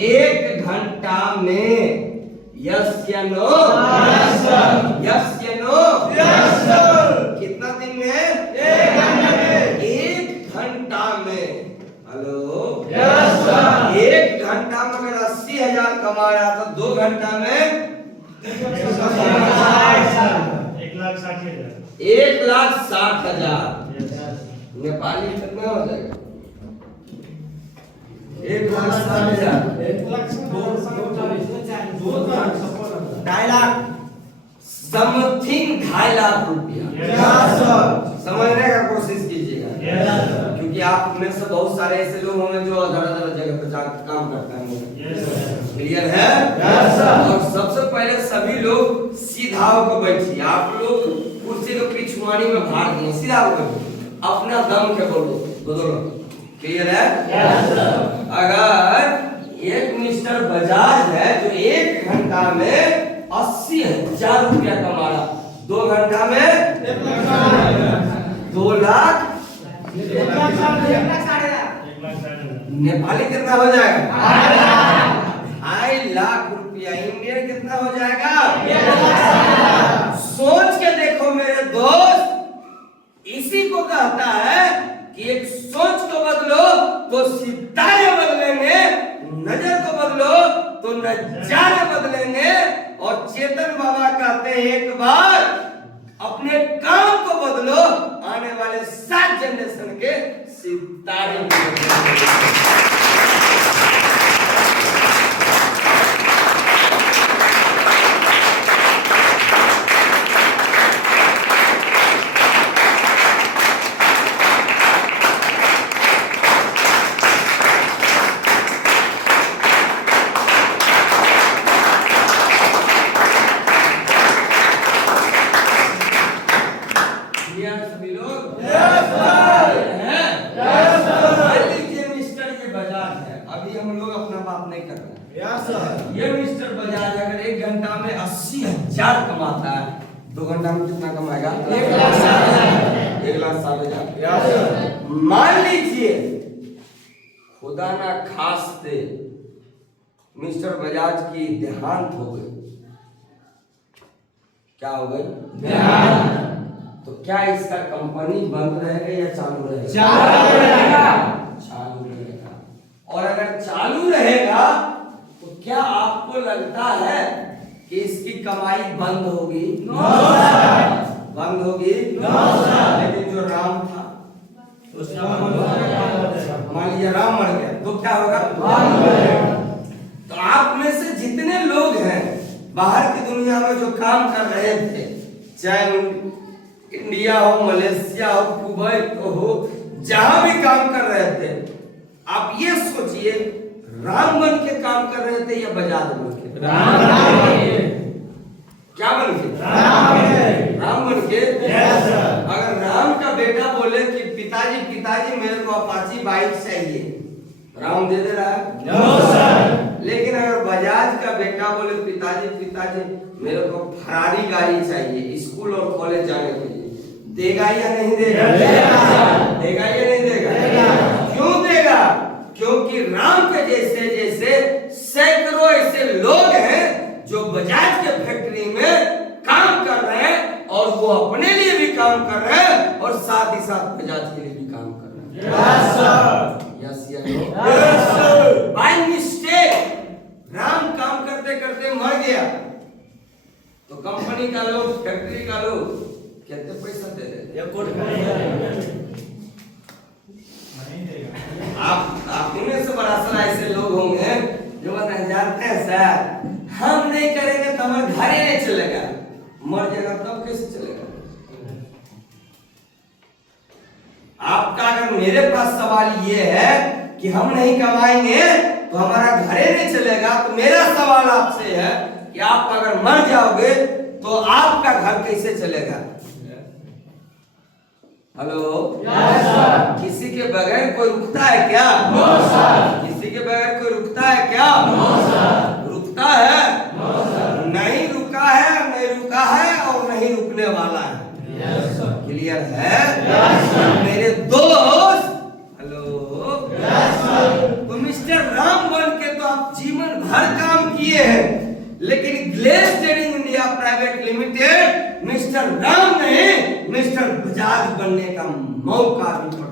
1 घंटा में। यस या नो? Yes sir. यस या नो? Yes sir. कितना दिन में? 1 घंटा में। 1 घंटा में। हेलो? Yes sir. 1 घंटा में अगर 80,000 कमा रहा तो 2 घंटा में 1,60,000। नेपाली कितना हो जाएगा? 1,60,000। 2.5 लाख समथिंग 2.5 लाख रुपया। समझने का कोशिश कीजिएगा, क्योंकि आप में से बहुत सारे ऐसे लोग होंगे जो अलग-अलग जगह पर जाकर काम करते हैं। क्लियर है? और सबसे पहले सभी लोग सीधा होकर बैठिए। आप लोग कुर्सी को पिछुआनी में भाग दिए, सीधा होकर अपना दम के बोलो। क्लियर है? अगर एक मिस्टर बजाज है जो 1 घंटा में 80,000 रुपया कमा रहा, 2 घंटा में 2 लाख। नेपाली कितना हो जाएगा? 2.5 लाख रुपया। इंडियन कितना हो जाएगा? सोच के देखो मेरे दोस्त, इसी को कहता है कि एक सोच को बदलो तो सितारे बदलेंगे, नजर को बदलो तो नजारे बदलेंगे। और चेतन बाबा कहते हैं एक बार अपने काम को बदलो, आने वाले 7 जनरेशन के सितारे बदलेंगे। सभी लोग? अभी हम लोग अपना बात नहीं कर रहे। ये मिस्टर बजाज अगर 1 घंटा में 80,000 कमाता है, 2 घंटा में कितना कमाएगा? 1,60,000। मान लीजिए खुदा ना खास्ते मिस्टर बजाज की देहांत हो गई। क्या हो गई? देहांत। तो क्या इसका कंपनी बंद रहेगा या चालू रहेगा? चालू रहेगा। चालू रहेगा। और अगर चालू रहेगा तो क्या आपको लगता है कि इसकी कमाई बंद होगी? No sir. बंद होगी? No sir. लेकिन जो राम था, मान लीजिए राम मर गया तो क्या होगा? तो आप में से जितने लोग हैं बाहर की दुनिया में जो काम कर रहे थे, चाहे इंडिया हो, मलेशिया हो, कुवैत हो, जहां भी काम कर रहे थे, आप ये सोचिए राम बन के काम कर रहे थे या बजाज बन के? क्या बन के? राम बन के। अगर राम का बेटा बोले कि पिताजी पिताजी मेरे को अपाची बाइक चाहिए, राम दे दे रहा है? No sir. लेकिन अगर बजाज का बेटा बोले पिताजी पिताजी मेरे को फरारी गाड़ी चाहिए स्कूल और कॉलेज जाने के लिए, देगा या नहीं देगा? देगा या नहीं देगा? क्यों देगा? क्योंकि राम के जैसे जैसे सैकड़ों ऐसे लोग हैं जो बजाज के फैक्ट्री में काम कर रहे हैं और वो अपने लिए भी काम कर रहे हैं और साथ ही साथ बजाज के लिए भी काम कर रहे हैं। Yes sir. यस या no? Yes sir. By mistake Ram काम करते करते मर गया तो कंपनी का लोग, फैक्ट्री का लोग कितने पैसा दे रहे? आप उनमें से बड़ा सारा ऐसे लोग होंगे जो नहीं जानते हैं सर हम नहीं करेंगे तो हमारे घर ही नहीं चलेगा, मर जाएगा तब कैसे चलेगा? आपका अगर मेरे पास सवाल ये है कि हम नहीं कमाएंगे तो हमारा घर ही नहीं चलेगा, तो मेरा सवाल आपसे है कि आप अगर मर जाओगे तो आपका घर कैसे चलेगा? हेलो? Yes sir. किसी के के बगैर कोई रुकता है क्या? No sir. किसी के बगैर कोई रुकता है क्या? No sir. रुकता है? No sir. नहीं रुका है, नहीं रुका है और नहीं रुकने वाला है। Yes sir. क्लियर है? Yes sir. मेरे दोस्त, हेलो, यस सर। तो मिस्टर राम बन के तो आप जीवन भर काम किए हैं, लेकिन glace trading India private limited mister Ram नहीं मिस्टर बजाज बनने का मौका भी प्रदान।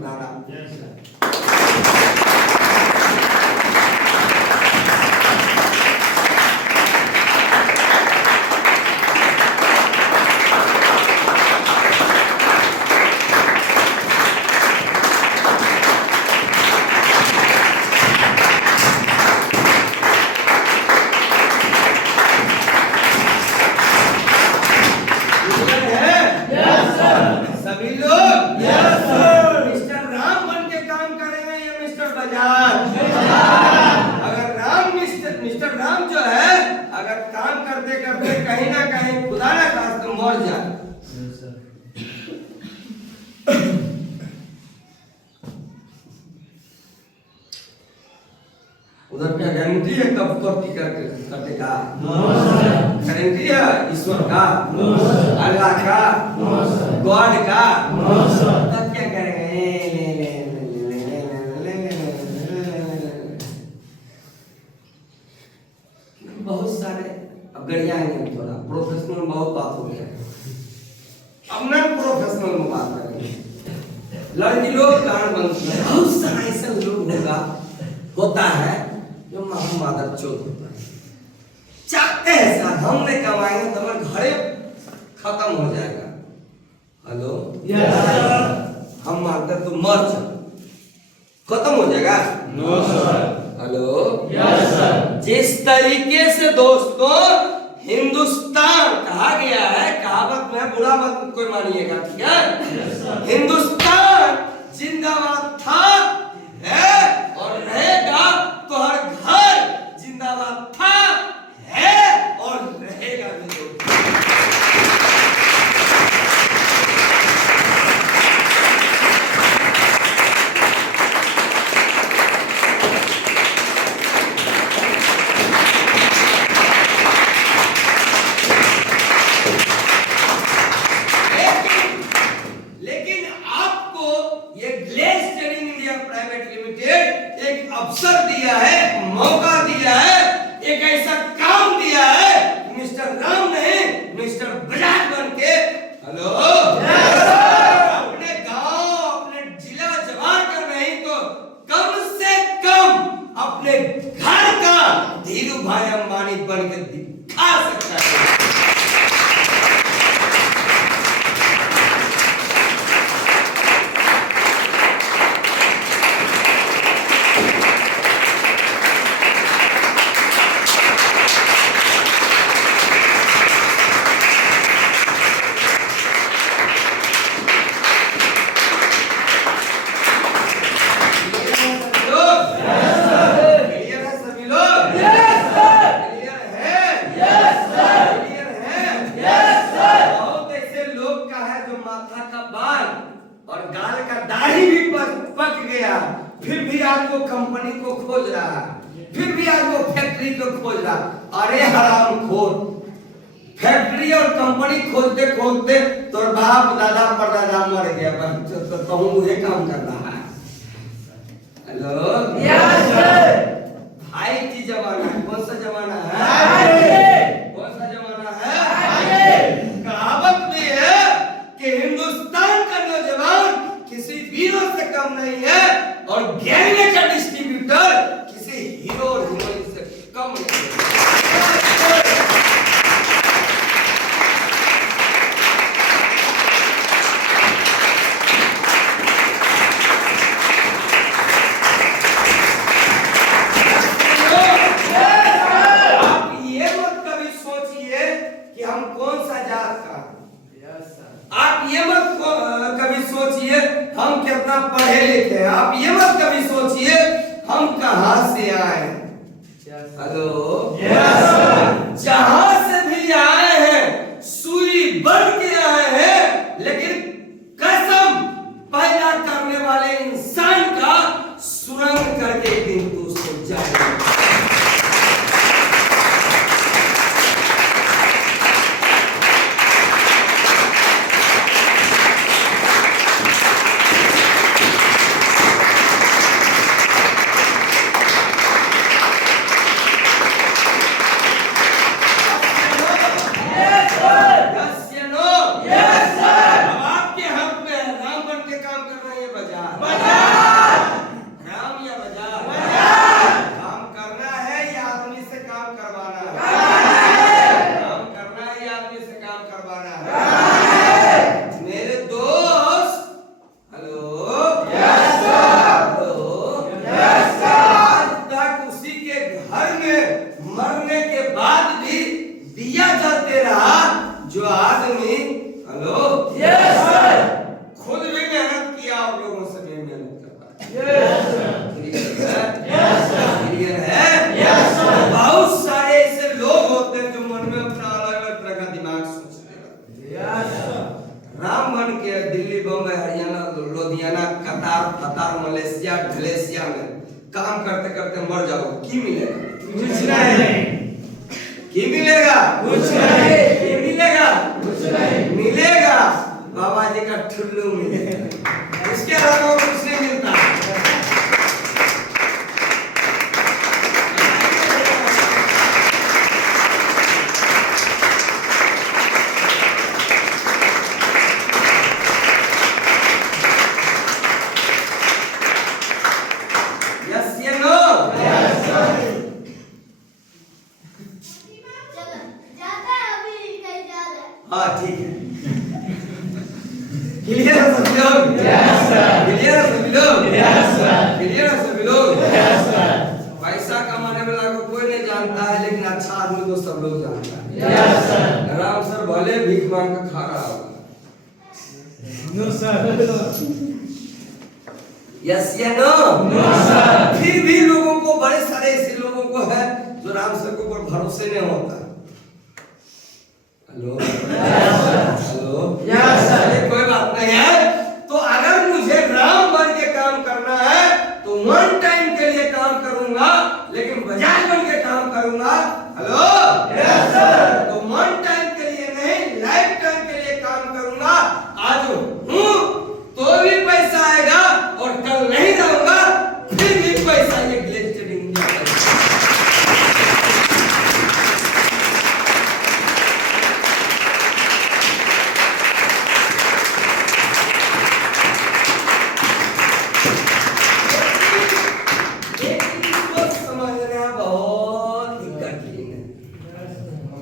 सभी लोग यस सर। मिस्टर राम बन के काम करेंगे या मिस्टर बजाज? अगर मिस्टर राम जो है अगर काम करते करते कहीं ना कहीं खुदा ना खास्ता मर जाए, उधर क्या गारंटी है कब कब की कटेगा? गारंटी है ईश्वर का, अल्लाह का, गॉड का? तब क्या करेंगे? बहुत सारे अब गड़िया है, थोड़ा प्रोफेशनल बहुत बात हो गया, अब नॉन प्रोफेशनल में बात करेंगे। लड़की लोग कारण बनती है, बहुत सारा ऐसा लोग होता है जो मादर चोट होता है, चाहते हैं सर हम नहीं कमाएंगे तो हमारे घरे खत्म हो जाएगा। हेलो, यस हम मानते तो मर जा खत्म हो जाएगा। No sir. Hello, yes sir. जिस तरीके से दोस्तों हिंदुस्तान कहा गया है, कहावत में बुरा मत कोई मानिएगा, ठीक है? हिंदुस्तान जिंदाबाद था, है और रहेगा, तो हर घर जिंदाबाद था, है और रहेगा भी। लेकिन आपको ये glace trading India private limited एक अवसर दिया है, एक मौका दिया है, एक ऐसा काम दिया है, मिस्टर राम नहीं मिस्टर बजाज बन के, हेलो, अपने गांव अपने जिला जवार का नहीं तो कम से कम अपने घर का धीरू भाई अंबानी बन के दिखा सकता है। और गाल का दाढ़ी भी पक गया, फिर भी आज वो कंपनी को खोज रहा है, फिर भी आज वो फैक्ट्री को खोज रहा। अरे हरामखोर, फैक्ट्री और कंपनी खोजते खोजते तो बाप दादा परदादा मर गया, तो कहूँ मुझे काम कर रहा है। Hello, yes sir. भाई की जमाना है, कौन सा जमाना है? कौन सा जमाना है? कहावत में है कि हिंदुस्तान का नौजवान किसी वीरों से कम नहीं है और गैंग का डिस्ट्रीब्यूटर किसी हीरो और हीरोइन से कम नहीं है। आप ये मत कभी सोचिए कि हम कौन सा जात का, आप ये मत कभी सोचिए हम कितना पढ़े लिखे हैं, आप ये मत कभी सोचिए हम कहां से आए हैं। हेलो, जहां से भी आए हैं सुई बन के आए हैं, लेकिन कसम पैदा करने वाले इंसान एक दिन तू उसको जाएगा। मरने के बाद भी दिया जलते रहा जो आदमी हेलो यस सर खुद भी मेहनत किया और लोगों से भी मेहनत करता है। Yes sir yes sir clear है। यस सर बहुत सारे ऐसे लोग होते हैं जो मन में अपना अलग अलग तरह का दिमाग सोचते रहते हैं। यस सर राम बन के दिल्ली बम्बई हरियाणा लुधियाना कतार कतार मलेशिया मलेशिया में काम करते करते मर जाओ की मिलेगा? कुछ नहीं। की मिलेगा? कुछ नहीं। की मिलेगा? कुछ नहीं। मिलेगा बाबा जी का ठुल्लू मिलेगा, उसके अलावा कुछ नहीं मिलता। यस या नो? Yes sir. हाँ ठीक है। क्लियर है सभी लोग? Yes sir. क्लियर है सभी लोग? Yes sir. क्लियर है सभी लोग? Yes sir. पैसा कमाने वाला को कोई नहीं जानता है, लेकिन अच्छा आदमी को सब लोग जानता है। Yes sir. राम सर भले भीख मांग के खा रहा होगा। No sir. यस या नो? No sir. फिर भी लोगों को बड़े सारे ऐसे लोगों को है जो राम सर के ऊपर भरोसे नहीं होता। Hello hello yes sir. कोई बात नहीं है, तो अगर मुझे राम बन के काम करना है तो वन टाइम के लिए काम करूंगा, लेकिन बजाय बन के काम करूंगा। Hello yes sir. तो वन टाइम के लिए नहीं, लाइफ टाइम के लिए काम करूंगा। आज हूं तो भी पैसा आएगा और कल नहीं रहूंगा फिर भी पैसा। ये ग्लेटेड इंडिया है।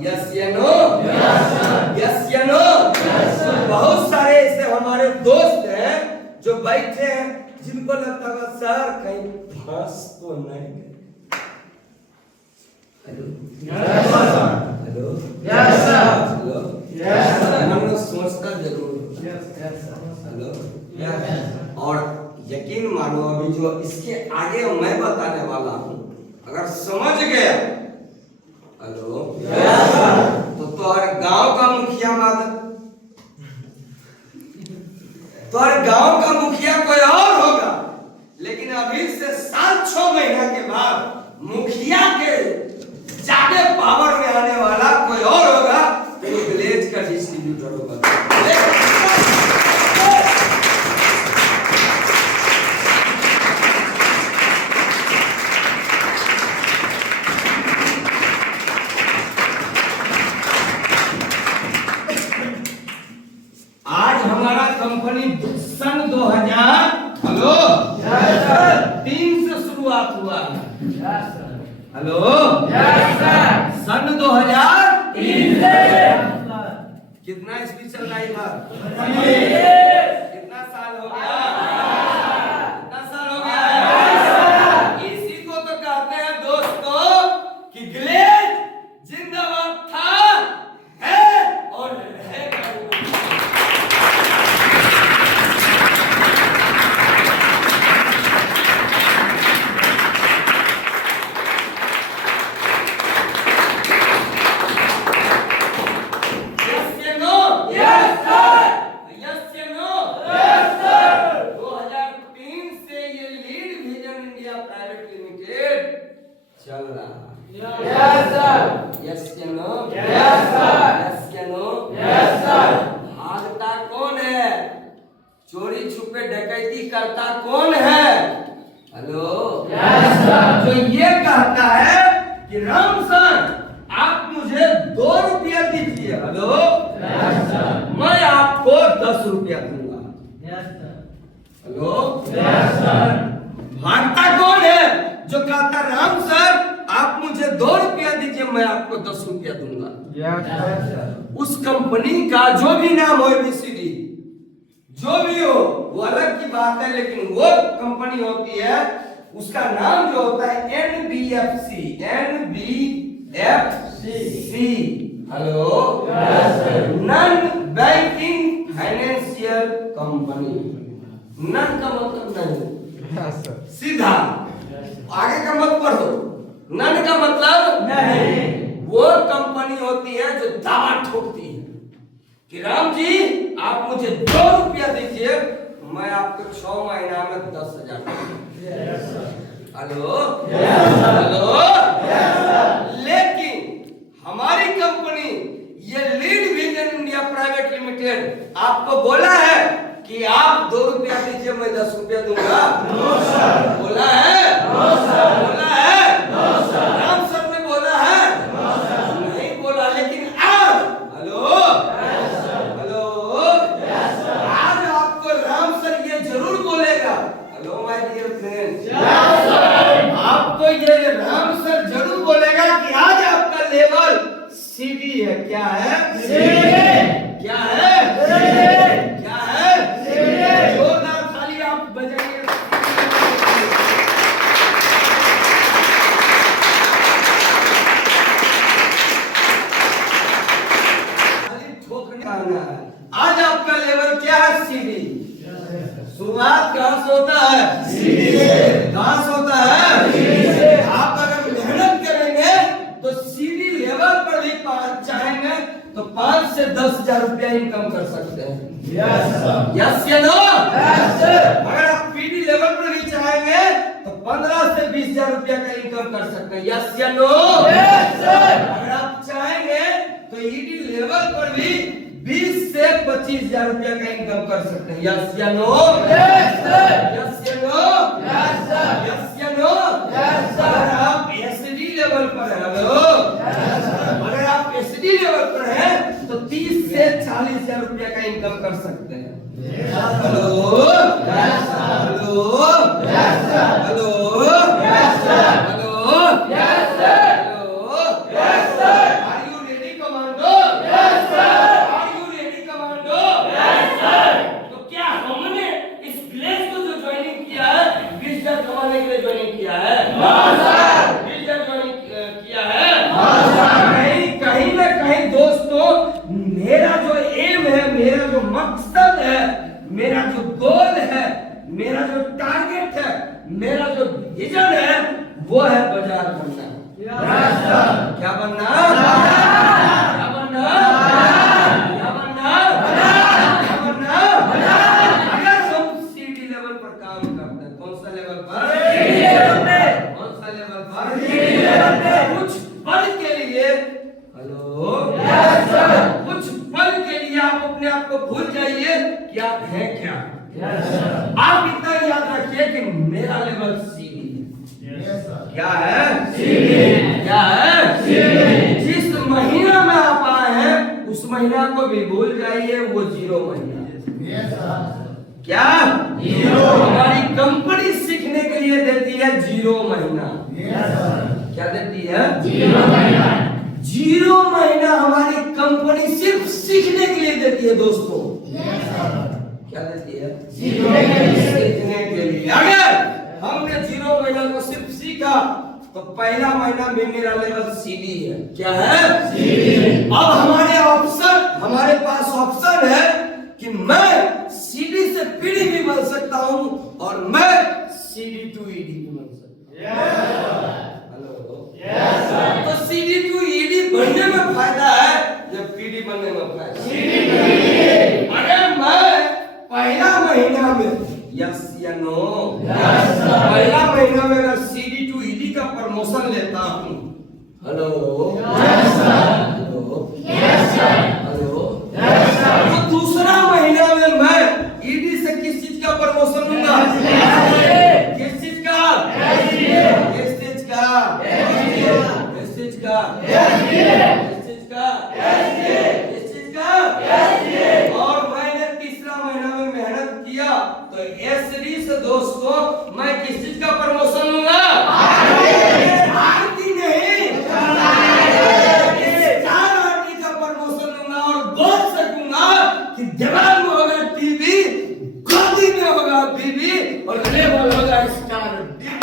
यस या नो? यस या नो? बहुत सारे ऐसे हमारे दोस्त हैं जो बैठे हैं जिनको लगता है सर कहीं फंस तो नहीं गए। Hello hello yes sir. Hello yes sir. हम लोग सोचता जरूर हेलो यस। और यकीन मानो अभी जो इसके आगे मैं बताने वाला हूँ अगर समझ गया हेलो यस सर तो तुम्हारे गांव का मुखिया तुम्हारे गांव का मुखिया कोई और होगा, लेकिन अभी से 7-6 महीना के बाद मुखिया के ज्यादा पावर में आने वाला कोई और होगा, तो विलेज का डिस्ट्रीब्यूटर होगा। आज हमारा कंपनी सन 2000 हेलो यस सर 3 से शुरुआत हुआ है। Yes sir. Hello yes sir. सन 2003 से कितना ईस्वी चल रहा है इधर? कितना साल हो गया? कितना साल हो गया? इसी को तो कहते हैं दोस्तों कि ग्लेड जिंदाबाद था, है और रहेगा। Yes or no? चल रहा। Yes, sir. यस या नो? Yes, sir. यस या नो? Yes, sir. भागता कौन है? चोरी छुपे डकैती करता कौन है? हेलो? Yes, sir. जो ये कहता है कि राम सर आप मुझे 2 रुपया दीजिए, हेलो? Yes, sir. मैं आपको 10 रुपया दूंगा, Yes, sir. Hello? Yes, sir. भागता कौन है जो कहता राम सर आप मुझे 2 रुपया दीजिए, मैं आपको 10 रुपया दूंगा? Yes, sir. उस कंपनी का जो भी नाम हो, ABCD जो भी हो वो अलग की बात है, लेकिन वो कंपनी होती है उसका नाम जो होता है NBFC, hello? Non banking financial company. Non का मतलब नहीं, Yes, sir. सीधा आगे का मत पढ़ो। नन का मतलब नहीं, वो कंपनी होती है जो दावा ठोकती है कि राम जी आप मुझे 2 रुपया दीजिए, मैं आपको 6 महीना में 10,000 दूंगा, हेलो? हेलो? लेकिन हमारी कंपनी ये lead vision India private limited आपको बोला है कि आप 2 रुपया दीजिए, मैं 10 रुपया दूंगा? बोला है? बोला है? राम सर ने बोला है? नहीं बोला, लेकिन आज हेलो? आज आपको राम सर ये जरूर बोलेगा, हेलो माय डियर फ्रेंड्स, आपको ये राम सर जरूर बोलेगा कि आज आपका लेवल CD है। क्या है? क्या है? क्या है? जोरदार ताली आप बजाइए। ताली ठोकने का आना है। आज आपका लेवल क्या है? CD। शुरुआत कहां से होता है? कहां से होता है? आप अगर मेहनत करेंगे तो CD लेवल पर भी चाहेंगे तो 5 से 10,000 रुपया इनकम कर सकते हैं। यस या नो? अगर आप PD लेवल पर भी चाहेंगे तो 15 से 20,000 रुपया का इनकम कर सकते हैं। यस या नो? अगर आप चाहेंगे तो ED लेवल पर भी 20 से 25,000 रुपया का इनकम कर सकते हैं। यस या नो? यस या नो? यस या नो? अगर आप SD लेवल पर हैं, हेलो? अगर आप SD लेवल पर हैं तो 30 से 40,000 रुपया का इनकम कर सकते हैं। Hello? Hello? Hello? Are you ready, commando? Are you ready, commando? तो क्या हमने इस ग्लेस को जो ज्वाइनिंग किया है 20,000 कमाने के लिए ज्वाइनिंग किया है? 20,000 ज्वाइनिंग किया है? कहीं ना कहीं दोस्तों मेरा जो एम है, मेरा जो मकसद है, मेरा जो गोल है, मेरा जो टारगेट है, मेरा जो विजन है वो है बाजार बनना। क्या बनना? क्या बनना? क्या बनना? क्या बनना? अगर हम CD लेवल पर काम करते हैं, कौन सा लेवल पर? कौन सा लेवल पर? कुछ पल के लिए, हेलो? कुछ पल के लिए आप अपने आप को भूल जाइए कि आप हैं क्या। आप इतना याद रखिए कि मेरा लेवल CD है। क्या है? क्या है? जिस महीना में आप आए हैं उस महीना को भी भूल जाइए, वो 0 महीना। क्या? हमारी कंपनी सीखने के लिए देती है 0 महीना। क्या देती है? 0 महीना हमारी कंपनी सिर्फ सीखने के लिए देती है दोस्तों। क्या देती है? सीखने के लिए। अगर हमने 0 महीना को सिर्फ सीखा तो पहला महीना में मेरा लेवल CD है। क्या है? अब हमारे पास ऑप्शन है कि मैं CD से PD भी बन सकता हूं और मैं CD to ED भी बन सकता हूं। हेलो? तो CD to ED बनने में फायदा है या PD बनने में फायदा है? अगर मैं पहला महीना में, यस या नो? पहला महीना में अगर CD to ED का प्रमोशन लेता हूँ। Hello hello hello. तो दूसरा महीना में मैं ईडी से किस चीज का प्रमोशन लूंगा? किस चीज का? किस चीज का? किस चीज का? किस चीज का? किस चीज का? और मैंने तीसरा महीना में मेहनत किया तो एसडी से दोस्तों मैं किस चीज का प्रमोशन लूंगा? आरती नहीं, स्टार आरती का प्रमोशन लूंगा और बोल सकूंगा कि जवान में होगा टीवी, गोदी में होगा बीबी और लेवल होगा स्टार टीवी।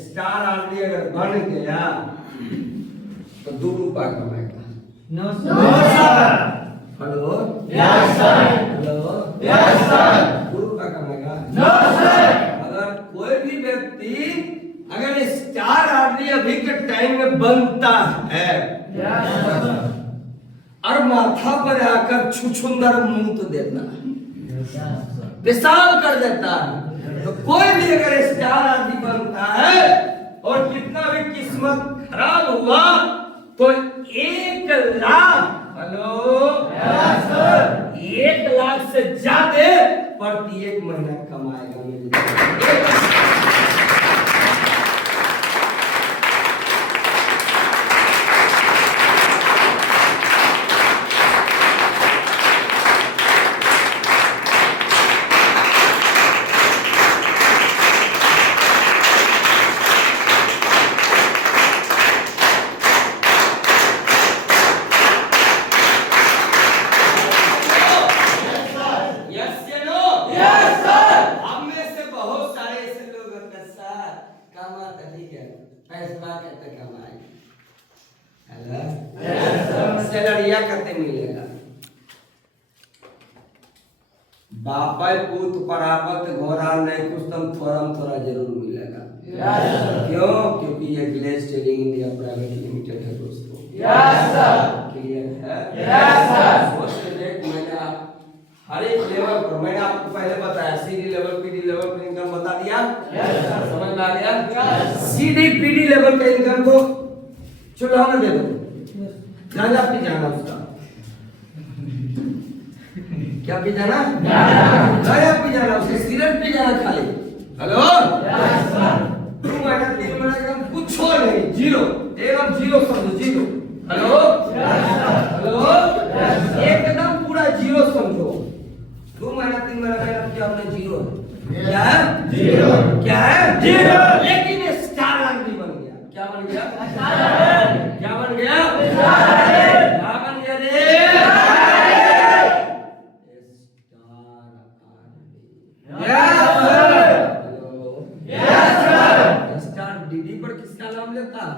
स्टार आरती अगर बन गया तो 2 रुपया कमाएगा। No sir. Hello yes sir. Hello yes sir. 2 रुपया कमाएगा। No sir. अगर कोई भी व्यक्ति अगर स्टार आरती अभी के टाइम में बनता है यस सर। और माथा पर आकर छुछुंदर मुंह तो देता है, यस सर। पेशाब कर देता है, तो कोई भी अगर स्टार आदि बनता है और कितना भी किस्मत खराब हुआ तो 1 lakh, hello yes sir. 1 lakh से ज्यादा प्रति 1 महीना कमाएगा मेरे लिए। सैलरिया करते मिलेगा। बापा पूत परापत घोरा नहीं कुछ तुम थोड़ा जरूर मिलेगा। क्यों? क्योंकि ये glaze trading India private limited है दोस्तों। क्लियर है? सोच देख, मैंने हर एक लेवल पर मैंने आपको पहले बताया, सीडी लेवल पीडी लेवल पर इनकम बता दिया। समझ में आ गया? सीडी पीडी लेवल के इनकम को चुला में दे दो, गांजा पी जाना उसका। क्या पी जाना? गांजा पी जाना उसका, सिगरेट पी जाना खाली। हेलो 2 महीना 3 महीना एकदम कुछ हो नहीं, जीरो, एकदम जीरो समझो, जीरो। हेलो हेलो एकदम पूरा जीरो समझो। 2 महीना 3 महीना मेहनत किया आपने, जीरो है। क्या है? जीरो। क्या है? जीरो। लेकिन स्टार आदमी बन गया। क्या बन गया? क्या बन गया? क्या बन गया रे? स्टार डीडी पर किसका नाम लेता है?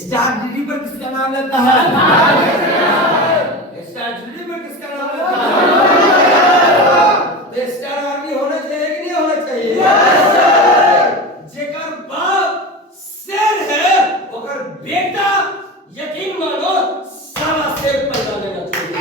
स्टार डीडी पर किसका नाम लेता है? स्टार डीडी पर किसका नाम लेता है? स्टार आर्मी होना चाहिए कि नहीं होना चाहिए? जेकर बाप शेर है ओकर बेटा यकीन मानो सारा शेर पैदा लेना चाहिए।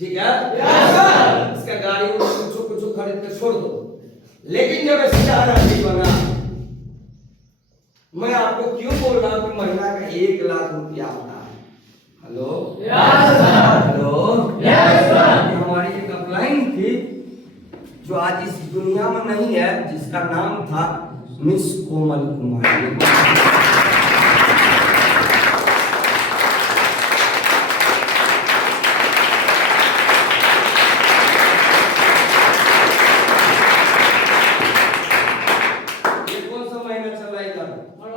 ठीक है? इसका गाड़ी कुछ खरीद के छोड़ दो। लेकिन जब स्टार आदमी बना, मैं आपको क्यों बोल रहा हूं कि महीना का 1 लाख रुपया आता है। हेलो हेलो हमारी एक अपलाइन थी जो आज इस दुनिया में नहीं है, जिसका नाम था मिस कोमल कुमारी। ये कौन सा महीना चल रहा है इधर? कौन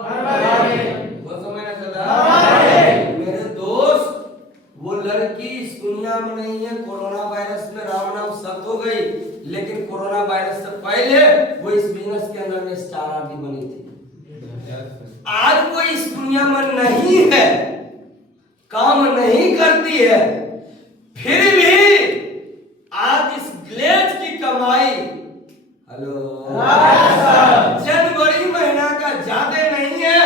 सा महीना चल रहा है? मेरे दोस्त, वो लड़की इस दुनिया में नहीं है। कोरोना वायरस में राम नाम सत्य हो गई, लेकिन कोरोना वायरस से पहले वो इस बिजनेस के अंदर में स्टार आदमी बनी थी। आज वो इस दुनिया में नहीं है, काम नहीं करती है, फिर भी आज इस ग्लेज की कमाई, हेलो, जनवरी महीना का ज्यादा नहीं है,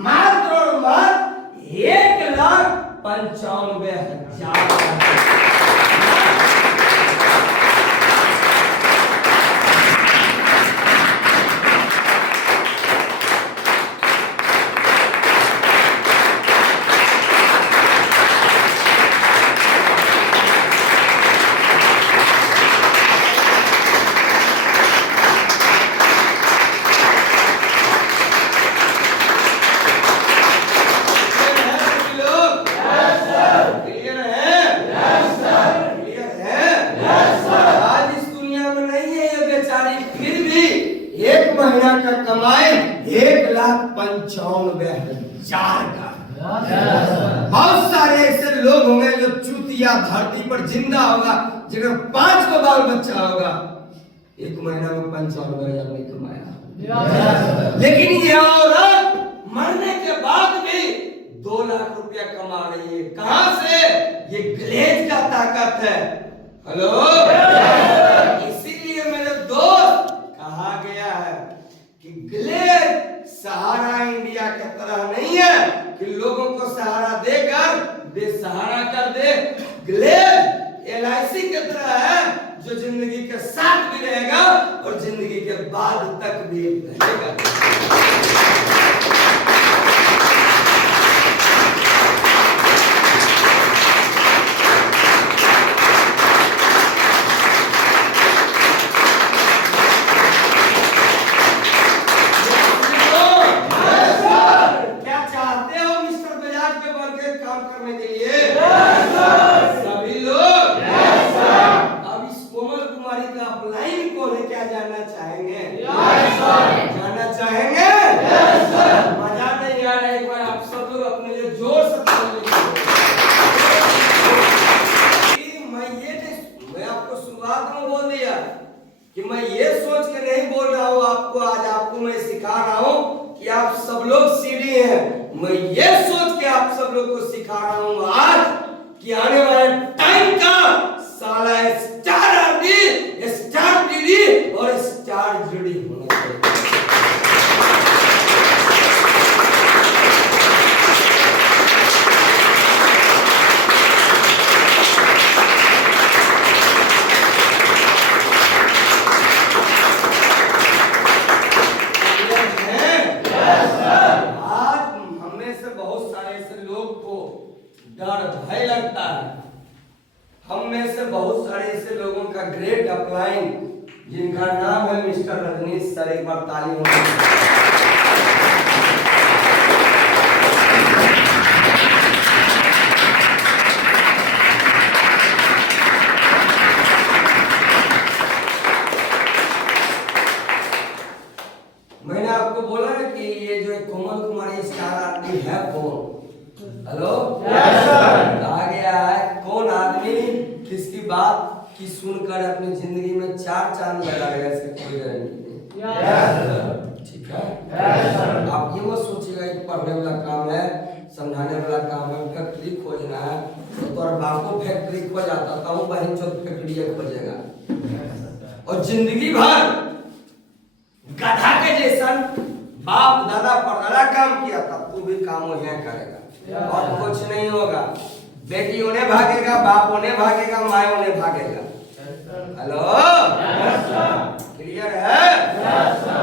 मात्र और मात्र 1,95,000। महीना का कमाई 1,95,000 का। बहुत सारे ऐसे लोग होंगे जो चूतिया धरती पर जिंदा होगा, जिनका 5 को बाल बच्चा होगा, 1 महीना में 95,000 नहीं कमाया। लेकिन ये औरत मरने के बाद भी 2 लाख रुपया कमा रही है। कहां से? ये ग्लेज का ताकत है। हेलो, इसीलिए मेरे दोस्त कहा गया है कि ग्लेज सहारा इंडिया की तरह नहीं है कि लोगों को सहारा देकर बेसहारा कर दे। ग्लेज LIC की तरह है जो जिंदगी के साथ भी रहेगा और जिंदगी के बाद तक भी रहेगा। कि मैं ये सोच के नहीं बोल रहा हूं आपको, आज आपको मैं सिखा रहा हूं कि आप सब लोग सीढ़ी हैं। मैं ये सोच के आप सब लोग को सिखा रहा हूं आज कि आने वाले टाइम का साला स्टार आदमी, स्टार दीदी और स्टार जुड़ी होना चाहिए। डर भय लगता है। हम में से बहुत सारे ऐसे लोगों का ग्रेट अपलाइन, जिनका नाम है मिस्टर रजनीश सर, एक बार ताली हो। मैंने आपको बोला ना कि ये जो कोमल कुमारी स्टार आदमी है कौन? हेलो, कहा गया है कौन आदमी किसकी बात की सुनकर अपनी जिंदगी में 4 चांद लगाएगा, इसकी कोई गारंटी नहीं। ठीक है, आप ये मत सोचिएगा कि पढ़ने वाला काम है, समझाने वाला काम है, फैक्ट्री खोजना है तो तोरा बापो फैक्ट्री खोज आता था, वो बहन चौथ फैक्ट्री खोजेगा और जिंदगी भर गधा के जैसा बाप दादा परदादा काम किया था, तू भी काम वही करेगा और कुछ नहीं होगा। बेटी उन्हें भागेगा, बाप उन्हें भागेगा, माँ उन्हें भागेगा। हेलो, क्लियर है?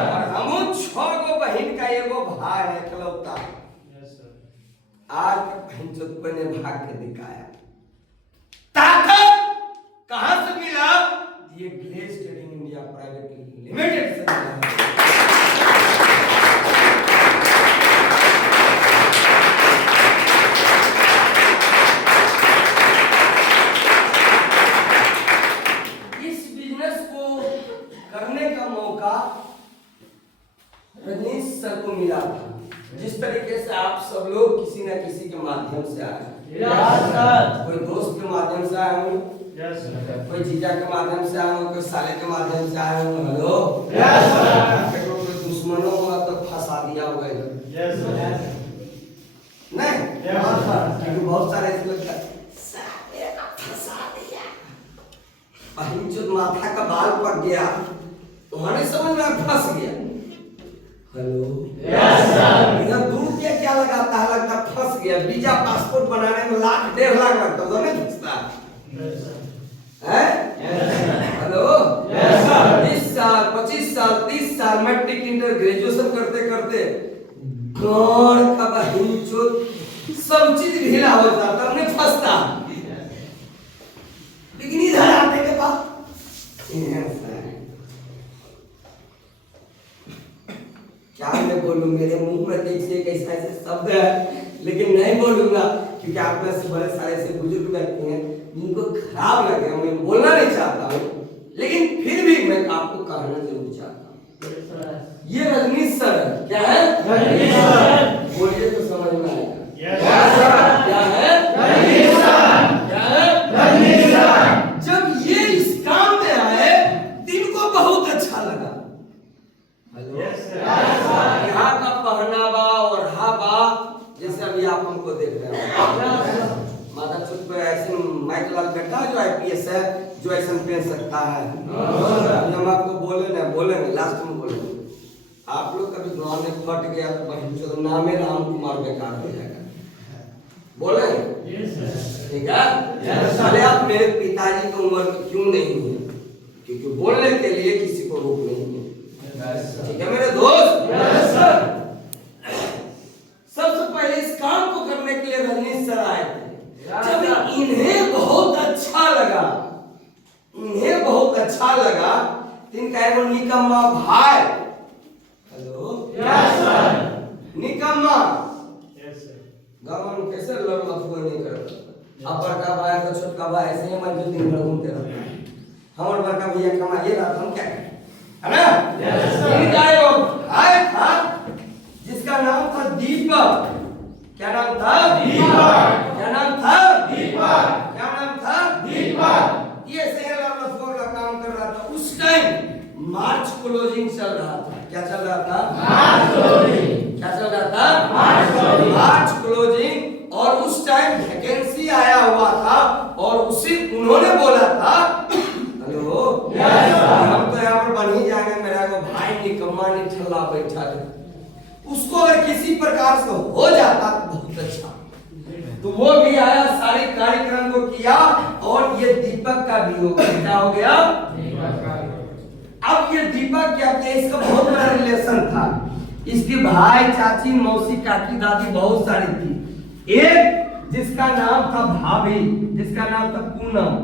और हम 6 गो बहन का एगो भाई है इकलौता। आज बहन चौथ ने भाग के दिखाया। ताकत कहां से मिला? ये glaze trading India private limited से मिला। करने का मौका रजनीश सर को मिला था। जिस तरीके से आप सब लोग किसी न किसी के माध्यम से आए हैं। कोई दोस्त के माध्यम से आए हो, कोई जीजा के माध्यम से आए हो, कोई साले के माध्यम से आए हो। हेलो, कोई दुश्मनों को तो फंसा दिया होगा नहीं? क्योंकि बहुत सारे ऐसे लोग फंसा दिया, जो माथा का बाल पक गया, तुम्हारे समझ में फंस गया। हेलो, इधर दूर क्या लगाता है, लगता फंस गया। वीजा पासपोर्ट बनाने में लाख 1.5 लाख लगता है, नहीं फंसता है? हेलो, 20 साल 25 साल 30 साल मैट्रिक इंटर ग्रेजुएशन करते करते गौर का बहिंचो सब चीज ढीला हो जाता, नहीं फंसता। लेकिन इधर आने के बाद क्या मैं बोलूं, मेरे मुंह में देखिए कैसा ऐसे शब्द है, लेकिन नहीं बोलूंगा क्योंकि आप में से बड़े सारे ऐसे बुजुर्ग बैठे हैं जिनको खराब लगे, मैं बोलना नहीं चाहता हूँ, लेकिन फिर भी मैं आपको कहना जरूर चाहता हूँ। ये रजनीश सर है। क्या है? रजनीश सर। बोलिए तो समझ में आएगा। क्या है? रजनीश सर। क्या है? रजनीश सर। जब ये इस काम में आए दिन को बहुत अच्छा लगा। यहाँ का पहनावा और हावा जैसे अभी आप हमको देख रहे हैं, माता चुप ऐसे माइक लाल बैठा जो आईपीएस है, जो ऐसा पहन सकता है। हम आपको बोलेंगे लास्ट में बोलेंगे, आप लोग कभी गाँव में फट गया तो नामे राम कुमार बेकार हो जाएगा। बोलेंगे ठीक है? चले आप मेरे पिताजी की उम्र क्यों नहीं है, क्योंकि बोलने के लिए किसी को रोक नहीं है। ठीक है मेरे दोस्त? सबसे पहले इस काम को करने के लिए रजनीश सर आए थे। जब इन्हें बहुत अच्छा लगा, इनका एगो निकम्मा भाई, हेलो निकम्मा गाँव में कैसे लड़ लफुआ नहीं करता। अब बड़का भाई तो छोटका भाई ऐसे ही मन दिन भर घूमते रहता है। हमारे बड़का भैया कमाइए रहा था, हम क्या करें, है ना? इनका एगो भाई था जिसका नाम था दीपक। क्या नाम था? दीपक। क्या नाम था? दीपक। क्या नाम था? दीपक। ये सेलर लफोर का काम कर रहा था। उस टाइम मार्च क्लोजिंग चल रहा था। क्या चल रहा था? मार्च क्लोजिंग। क्या चल रहा था? मार्च क्लोजिंग। और उस टाइम वैकेंसी आया हुआ था और उसी उन्होंने बोला था, हेलो हम तो यहाँ पर बन ही जाएंगे, मेरा को भाई निकम्मा निठल्ला बैठा है, उसको अगर किसी प्रकार से हो जाता तो बहुत अच्छा। तो वो भी आया, सारे कार्यक्रम को किया और ये दीपक का भी हो गया। क्या हो गया? अब ये दीपक क्या किया, इसका बहुत बड़ा रिलेशन था। इसके भाई चाची मौसी काकी दादी बहुत सारी थी। एक जिसका नाम था भाभी, जिसका नाम था पूनम।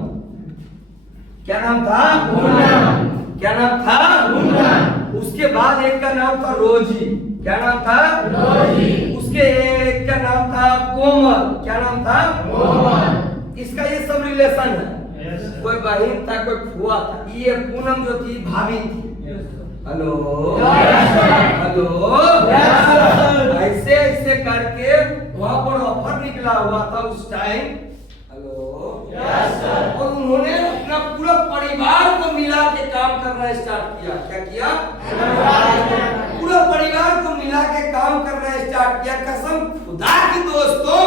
क्या नाम था? पूनम। क्या नाम था? पूनम। उसके बाद एक का नाम था रोजी। क्या नाम था? रोजी। उसके एक का नाम था कोमल। क्या नाम था? कोमल। इसका ये सब रिलेशन है। कोई बहन था, कोई फुआ था। ये पूनम जो थी भाभी थी। हेलो हेलो, ऐसे ऐसे करके वहां पर ऑफर निकला हुआ था उस टाइम। हेलो, और उन्होंने अपना पूरा परिवार को मिला के काम करना स्टार्ट किया। क्या किया? पूरा परिवार को मिला के काम करना स्टार्ट किया। कसम खुदा की दोस्तों,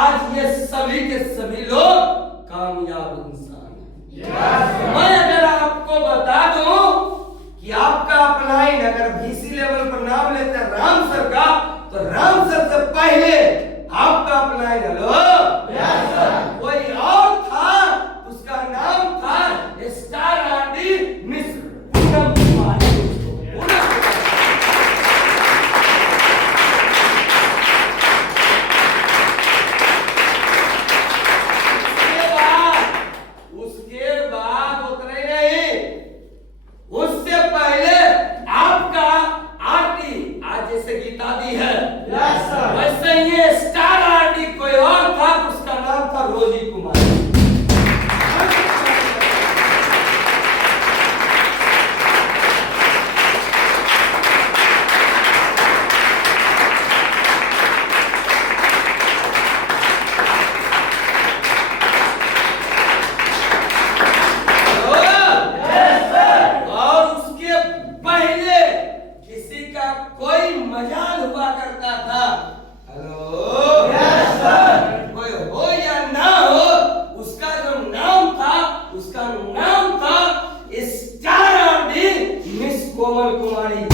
आज ये सभी के सभी लोग कामयाब इंसान हैं। मैं अगर आपको बता दूं कि आपका अपलाइन अगर बीसी लेवल पर नाम लेते हैं राम सर का, तो राम सर से पहले आपका अपलाइन, हेलो कोई और था, उसका नाम था स्टार आरडी मिश्र पूनम कुमारी। उसके बाद उतने नहीं, कोमल कुमारी।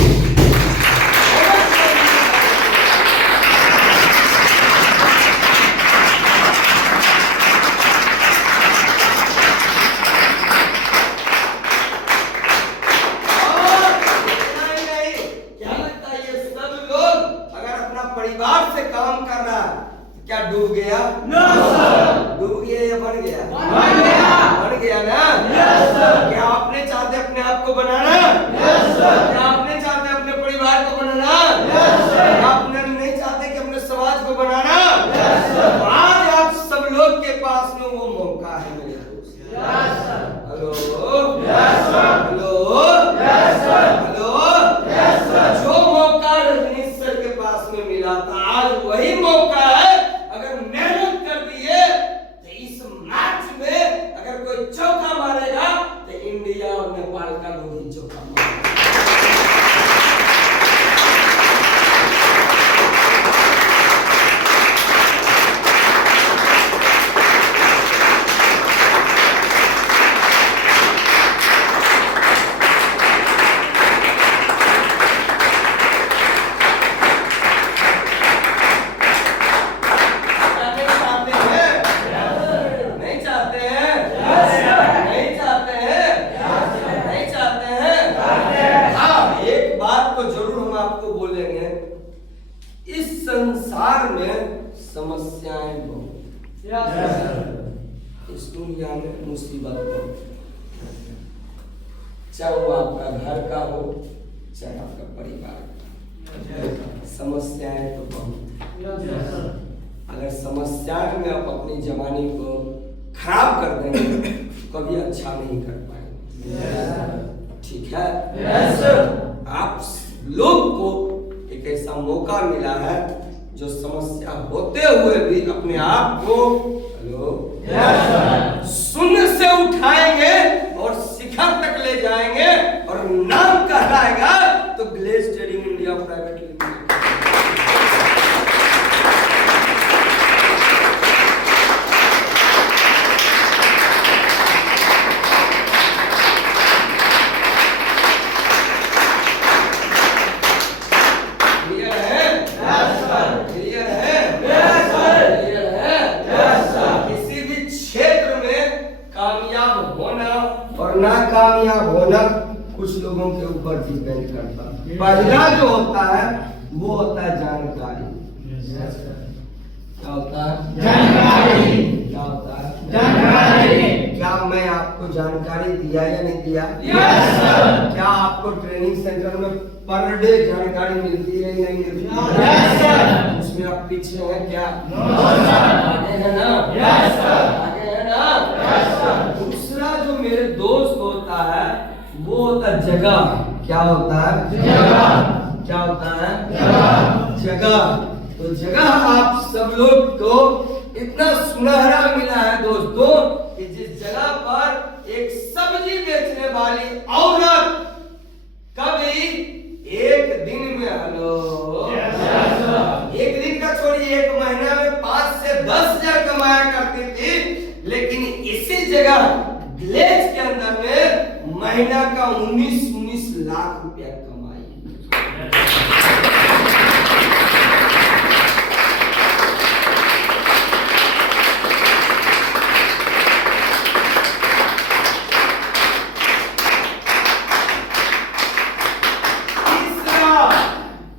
परिवार से काम कर रहा है, क्या डूब गया? No sir. डूब गया या बन गया? बन गया। बन गया ना? Yes sir. क्या आपने चाहते अपने आप को बनाना? Yes sir. क्या आपने चाहते अपने परिवार को बनाना? Yes sir. क्या आपने नहीं चाहते कि अपने समाज को बनाना? Yes sir. तो आज आप सब लोग के पास में वो मौका है मेरे दोस्त। Yes sir. Hello. Yes sir. Hello. Yes sir. Hello. Yes sir. जो मौका रजनीश सर के पास में मिला था, आज वही मौका है। अगर मेहनत कर दिए तो इस मैच में अगर कोई चौका मारेगा तो इंडिया और नेपाल का लोग ही चौका मारेगा। इस संसार में समस्याएं बहुत, यस सर। इस दुनिया में मुसीबत बहुत, चाहे वो आपका घर का हो चाहे आपका परिवार का, समस्याएं तो बहुत। Yes sir. अगर समस्याओं में आप अपनी जवानी को खराब कर देंगे तो कभी अच्छा नहीं कर पाएंगे। ठीक है? Yes sir. आप लोग को एक ऐसा मौका मिला है जो समस्या होते हुए भी अपने आप को हेलो शून्य से उठाएंगे और शिखर तक ले जाएंगे और नाम कहलाएगा तो glaze trading India private limited. नाकामयाब होना कुछ लोगों के ऊपर डिपेंड करता है। पहला जो होता है वो होता है जानकारी। क्या होता है? जानकारी। क्या होता है? जानकारी। क्या मैं आपको जानकारी दिया या नहीं दिया? Yes sir. क्या आपको ट्रेनिंग सेंटर में पर डे जानकारी मिलती है या नहीं मिलती? Yes sir. उसमें आप पीछे हैं क्या? No sir. आगे है ना? Yes sir. आगे है ना? Yes sir. दूसरा जो मेरे दोस्त होता है वो होता है जगह। क्या होता है? जगह। क्या होता है? जगह। जगह। तो जगह आप सब लोग को इतना सुनहरा मिला है दोस्तों कि जिस जगह पर एक सब्जी बेचने वाली औरत कभी एक दिन में एक दिन का छोड़िए एक महीना में 5 से 10,000 कमाया करती थी, लेकिन इसी जगह ग्लेज के अंदर में महीना का 19 लाख रुपया कमाई।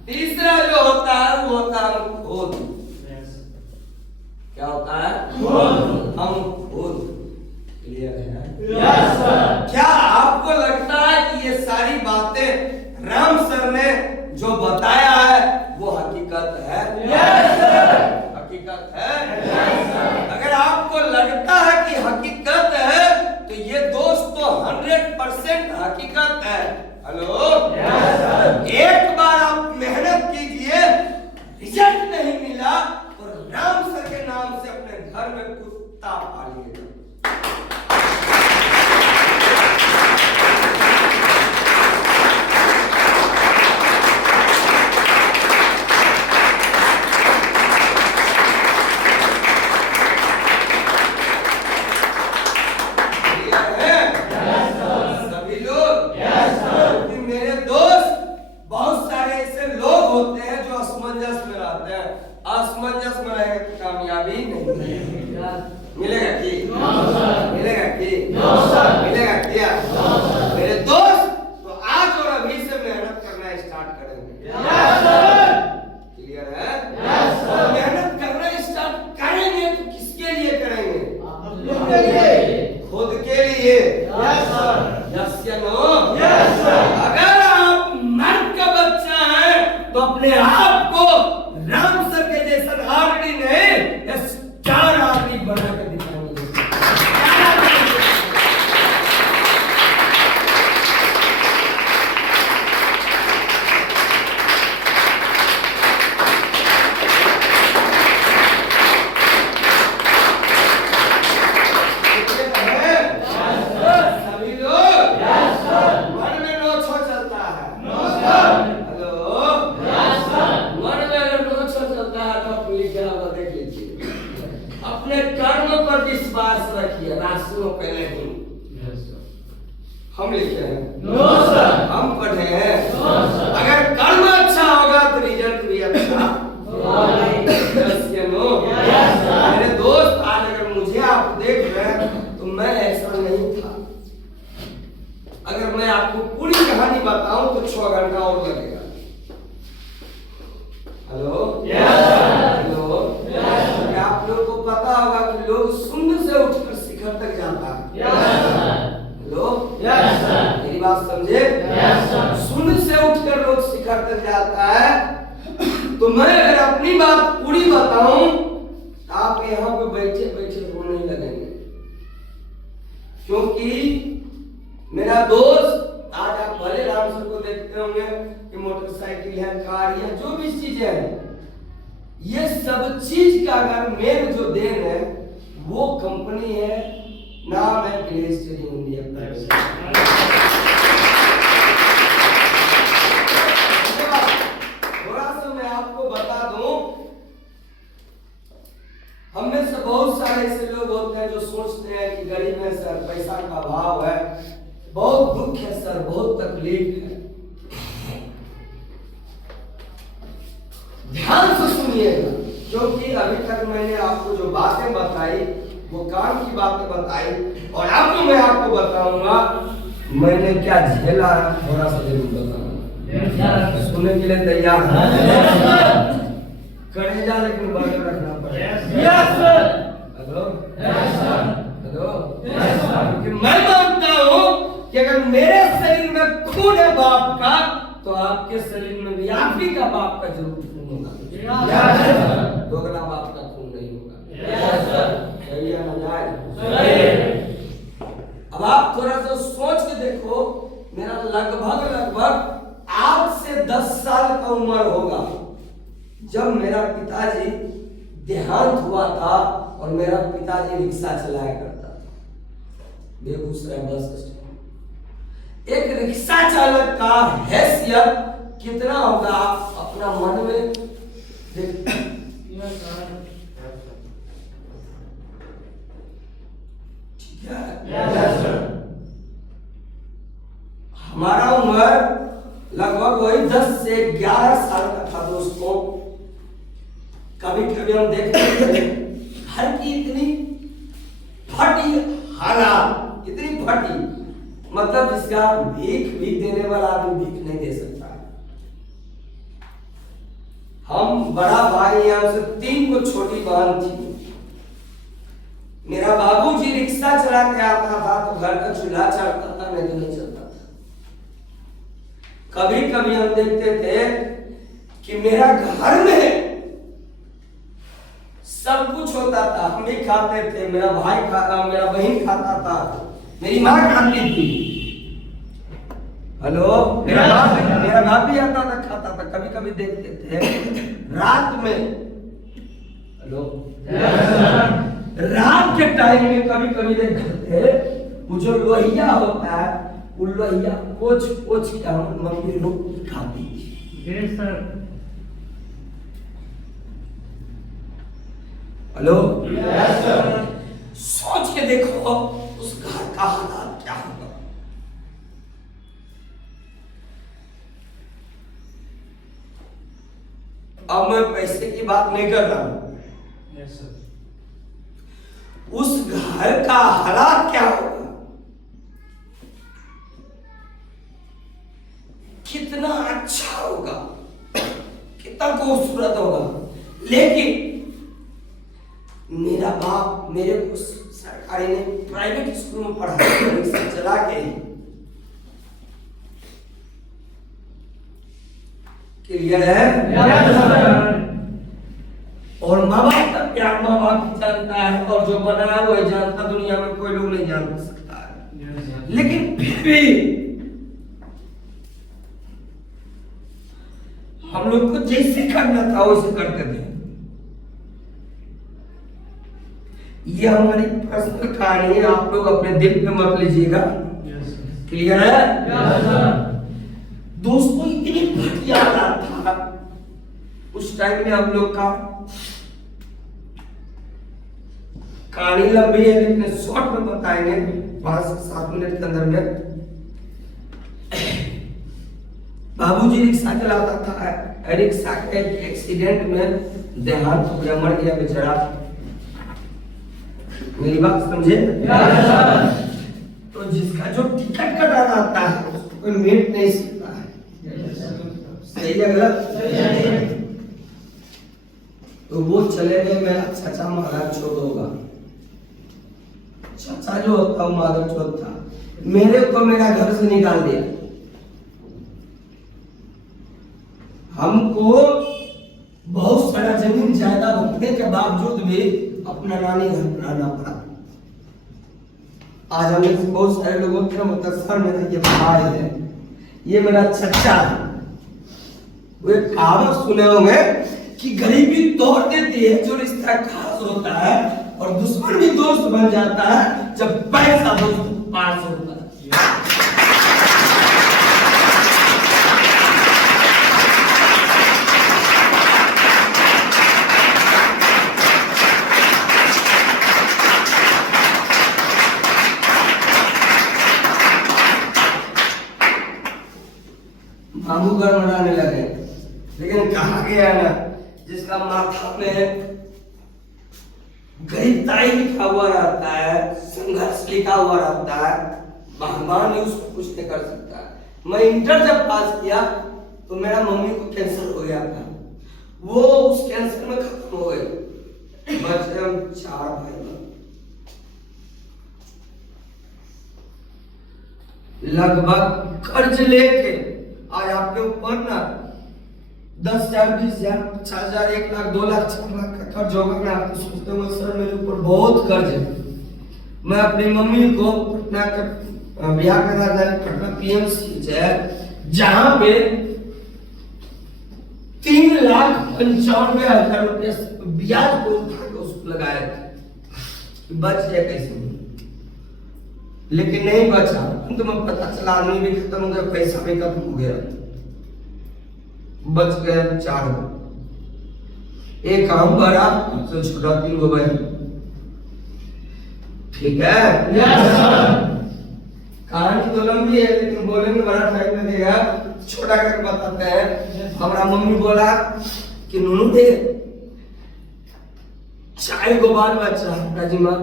तीसरा जो होता है वो होता है खोद। क्या होता है? हम खुद। क्लियर है? Yes sir. क्या आपको लगता है कि ये सारी बातें राम सर ने जो बताया है वो हकीकत है? Yes sir. हकीकत है? Yes sir. अगर आपको लगता है कि हकीकत है तो ये दोस्त तो 100% हकीकत है। हेलो? Yes sir. एक बार आप मेहनत कीजिए, रिजल्ट नहीं मिला तो राम सर के नाम से अपने घर में कुत्ता पालिएगा। सभी लोग? क्योंकि मेरे दोस्त कहानी बताऊं तो 6 घंटा और लगेगा। हेलो हेलो, क्या आप लोग को पता होगा कि लोग शून्य से उठकर शिखर तक जाता है? हेलो, मेरी बात समझे? शून्य से उठकर लोग शिखर तक जाता है। तो मैं अगर अपनी बात पूरी बताऊं तो आप यहाँ पे बैठे बैठे रोने लगेंगे, क्योंकि मेरा दोस्त, आज आप भले राम सर को देखते होंगे कि मोटरसाइकिल है, कार है, जो भी चीजें हैं, ये सब चीज का अगर मेन जो देन है वो कंपनी है, नाम है ग्लेड स्टीयरिंग इंडिया प्राइवेट। थोड़ा सा मैं आपको बता दूं, हम में से बहुत सारे ऐसे लोग होते हैं जो सोचते हैं कि गरीब है सर, पैसा का अभाव है, बहुत दुख है सर, बहुत तकलीफ है। ध्यान से सुनिएगा, क्योंकि अभी तक मैंने आपको जो बातें बताई वो काम की बातें बताई, और अब मैं आपको बताऊंगा मैंने क्या झेला, थोड़ा सा जरूर बताऊंगा। सुनने के लिए तैयार है? करेजा लेकिन बंद रखना पड़ेगा। हेलो हेलो, क्योंकि मैं मानता हूं कि अगर मेरे शरीर में खून है बाप का, तो आपके शरीर में भी आप ही का बाप का जरूर खून होगा। दोगला बाप का खून नहीं होगा। अब आप थोड़ा सा सोच के देखो, मेरा लगभग आज से 10 साल का उम्र होगा जब मेरा पिताजी देहांत हुआ था, और मेरा पिताजी रिक्शा चलाया करता था बेगूसराय बस स्टैंड। एक रिक्शा चालक का हैसियत कितना होगा आप अपना मन में देख। ठीक है, हमारा उम्र लगभग वही 10 से 11 साल का था दोस्तों। कभी कभी हम देखते थे घर की इतनी फटी हालात, इतनी फटी, मतलब जिसका भीख देने वाला आदमी भीख नहीं दे सकता है। हम बड़ा भाई हैं, हमसे 3 को छोटी बहन थी। मेरा बाबूजी रिक्शा चला के आता था तो घर का चूल्हा चढ़ता था, नहीं तो नहीं चलता था। कभी कभी हम देखते थे कि मेरा घर में सब कुछ होता था, हम भी खाते थे, मेरा मेरा बहन खाता था, मेरी माँ खाती थी। हेलो, मेरा बाप भी आता था, खाता था। कभी कभी देखते थे रात में, हेलो, रात के टाइम में कभी कभी देखते थे वो जो लोहिया होता है, वो लोहिया पोछ पोछ के हम मम्मी लोग खाती थी। हेलो, सोच के देखो उस घर का हालात क्या होगा। अब मैं पैसे की बात नहीं कर रहा हूं, उस घर का हालात क्या होगा, कितना अच्छा होगा, कितना खूबसूरत होगा। लेकिन मेरा बाप मेरे को सरकारी ने प्राइवेट स्कूल में पढ़ाया, रिक्शा चला के। क्लियर है? और माँ बाप का प्यार माँ बाप ही जानता है, और जो बनाया वो जानता, दुनिया में कोई लोग नहीं जान सकता है। लेकिन फिर भी हम लोग को जैसे करना था वैसे करते थे। ये हमारी पर्सनल कहानी है, आप लोग अपने दिल पे मत लीजिएगा। क्लियर है? दोस्तों, इतनी घटिया हालत था उस टाइम में। हम लोग का कहानी लंबी है, लेकिन शॉर्ट में बताएंगे 5 से 7 मिनट के अंदर में। बाबूजी रिक्शा चलाता था, रिक्शा के एक्सीडेंट में देहांत हो गया, मर गया बेचारा। मेरी बात समझे? तो जिसका जो टिकट कटाना आता है उसको कोई मीट नहीं सीखता है। सही है गलत? तो वो चले गए, मेरा चाचा महाराज चौथ होगा। चाचा जो होता है माधव चौथ था, मेरे को मेरा घर से निकाल दिया। हमको बहुत सारा जमीन जायदाद होने के बावजूद भी अपना नानी घर रहना पड़ा। आज हमें बहुत सारे लोगों के मतलब सर मेरा ये भाई है, ये मेरा चचा है। वो एक कहावत सुने होंगे कि गरीबी तोड़ देती है जो रिश्ता खास होता है, और दुश्मन भी दोस्त बन जाता है जब पैसा दोस्त पास होता है। मामू घर मनाने लगे, लेकिन कहा गया ना, जिसका माथा में गरीबताई लिखा हुआ रहता है, संघर्ष लिखा हुआ रहता है, भगवान ही उसको कुछ नहीं कर सकता है। मैं इंटर जब पास किया तो मेरा मम्मी को कैंसर हो गया था, वो उस कैंसर में खत्म हो गई। बचे हम 4 भाई, लगभग कर्ज लेके आज आपके ऊपर ना 10,000, 20,000, 50,000, 1 लाख, 2 लाख, 4 लाख का कर्ज होगा ना। आप सोचते हो सर मेरे ऊपर बहुत कर्ज है। मैं अपनी मम्मी को पटना के ब्याह करा था, पटना PMC है, जहां पे 3,95,000 रुपये ब्याज को उठा के उसको लगाया था। बच गया कैसे, लेकिन नहीं बचा। अंत में पता चला आदमी भी खत्म हो गया, पैसा भी खत्म हो गया। बच गए 4 लोग, एक काम बड़ा तो छोटा 3 गो भाई। ठीक है, कहानी तो लंबी है लेकिन बोलेंगे बड़ा टाइम लगेगा, छोटा करके बताते हैं। हमारा मम्मी बोला कि नूनू दे 4 गो बाल बच्चा राजी माँ,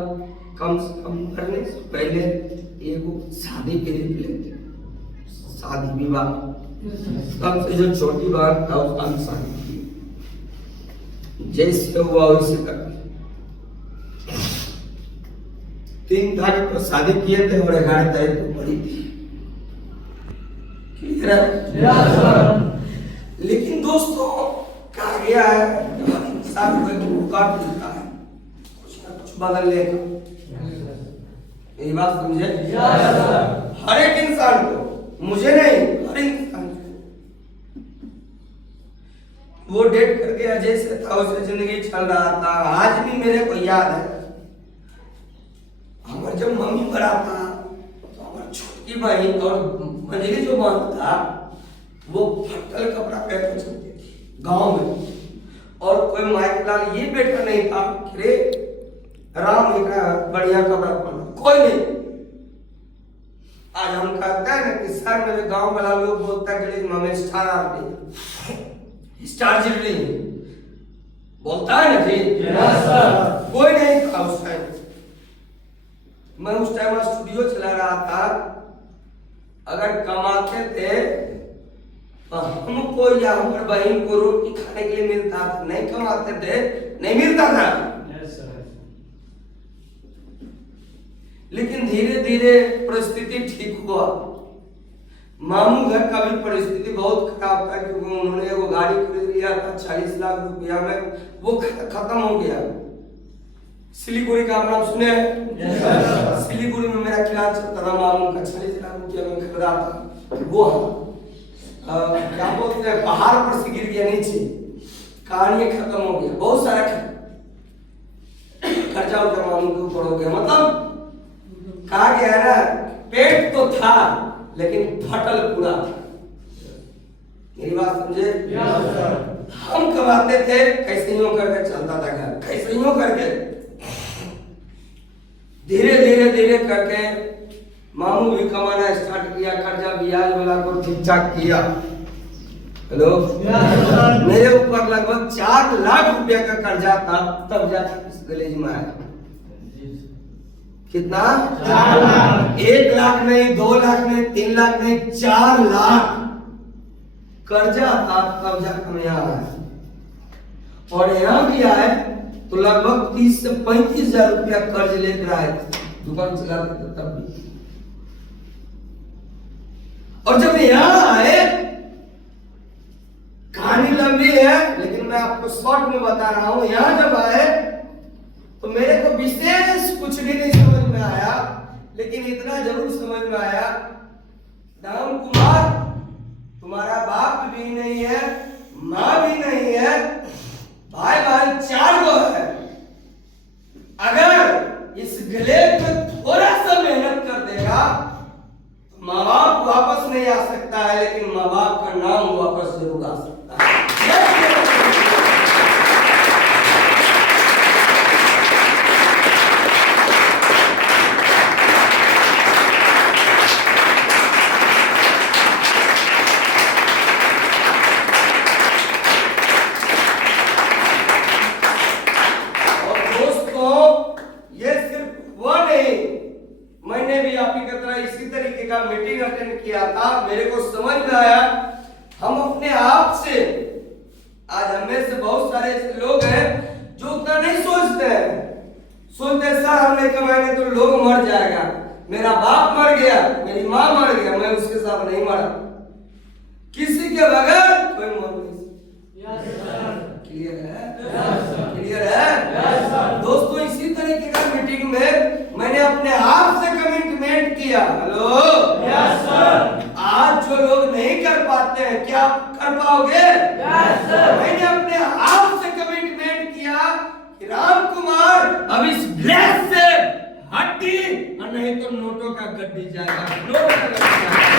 कम से कम करने से पहले एगो शादी के लिए शादी विवाह, कम से जो छोटी बात था उसका शादी की, जैसे हुआ वैसे कर 3 तारीख को शादी किए थे और 11 तारीख को पड़ी थी। लेकिन दोस्तों कहा गया है इंसान को मौका मिलता है कुछ ना कुछ बदलने का। ये बात समझे? हर एक इंसान को, मुझे नहीं, हर इंसान को। वो डेट कर गया, जैसे था उसे जिंदगी चल रहा था। आज भी मेरे को याद है, हमारे जब मम्मी बड़ा था तो हमारी छोटी बहन और मंजरी जो बहन था वो फटल कपड़ा पहन के चलती थी गांव में, और कोई माइक लाल ये बेटा नहीं था रे राम का बढ़िया कपड़ा पहना, कोई नहीं। आज हम कहते हैं ना कि सर मेरे गांव वाला लोग बोलता है कि हमें स्टार आदमी, स्टार जिगरी बोलता है ना जी। कोई नहीं था उस टाइम। मैं उस टाइम स्टूडियो चला रहा था, अगर कमाते थे तो हमको या हमारे बहन को रोटी खाने के लिए मिलता था, नहीं कमाते थे नहीं मिलता था। लेकिन धीरे धीरे परिस्थिति ठीक हुआ। मामू घर का भी परिस्थिति बहुत खराब था, क्योंकि उन्होंने वो गाड़ी खरीद लिया था 40 लाख रुपया में, वो खत्म हो गया। सिलीगुड़ी का आप नाम सुने हैं? सिलीगुड़ी में मेरा किराया चलता था, मामू का 40 लाख रुपया में खरीदा था। वो क्या बोलते हैं, पहाड़ पर से गिर गया नीचे, कहानी खत्म हो गया। बहुत सारा खर्चा उनका मामू के ऊपर हो गया। मतलब कहा गया ना, पेट तो था लेकिन फटल पूरा था। मेरी बात समझे? हम कमाते थे, कैसे यूं करके चलता था घर, कैसे यूं करके। धीरे धीरे धीरे करके मामू भी कमाना स्टार्ट किया, कर्जा ब्याज वाला को ठीक ठाक किया। हेलो, मेरे ऊपर लगभग 4 लाख रुपया का कर्जा था, तब जाके इस कॉलेज में आया। कितना? 4 लाख। 1 लाख नहीं, 2 लाख नहीं, 3 लाख नहीं, 4 लाख कर्जा था कब्जा कम यहाँ है। और यहाँ भी आए तो लगभग 30 से 35 हजार रुपया कर्ज लेकर आए थे, दुकान चलाते थे तब भी। और जब यहाँ आए, कहानी लंबी है लेकिन मैं आपको शॉर्ट में बता रहा हूं। यहाँ जब आए तो मेरे को विशेष कुछ भी नहीं समझ में आया, लेकिन इतना जरूर समझ में आया, राम कुमार तुम्हारा बाप भी नहीं है, माँ भी नहीं है, भाई भाई 4 गो है। अगर इस ग्लेड में थोड़ा सा मेहनत कर देगा तो माँ बाप वापस नहीं आ सकता है, लेकिन माँ बाप का नाम वापस जरूर आ सकता है। मैंने भी आप ही की तरह इसी तरीके का मीटिंग अटेंड किया था। मेरे को समझ में आया हम अपने आप से, आज हमें से बहुत सारे ऐसे लोग हैं जो उतना नहीं सोचते हैं। सोचते सर हम नहीं कमाएंगे तो लोग मर जाएगा, मेरा बाप मर गया, मेरी माँ मर गया, मैं उसके साथ नहीं मरा, किसी के बगैर कोई मर नहीं सकता। क्लियर है? क्लियर है? दोस्तों इसी तरीके का मीटिंग में मैंने अपने आप से कमिटमेंट किया। Hello, yes sir. आज जो लोग नहीं कर पाते हैं, क्या आप कर पाओगे? Yes sir. मैंने अपने आप से कमिटमेंट किया कि राम कुमार अब इस ग्लास से हड्डी और नहीं तो नोटों का गड्डी जाएगा, नोटों का गड्डी जाएगा।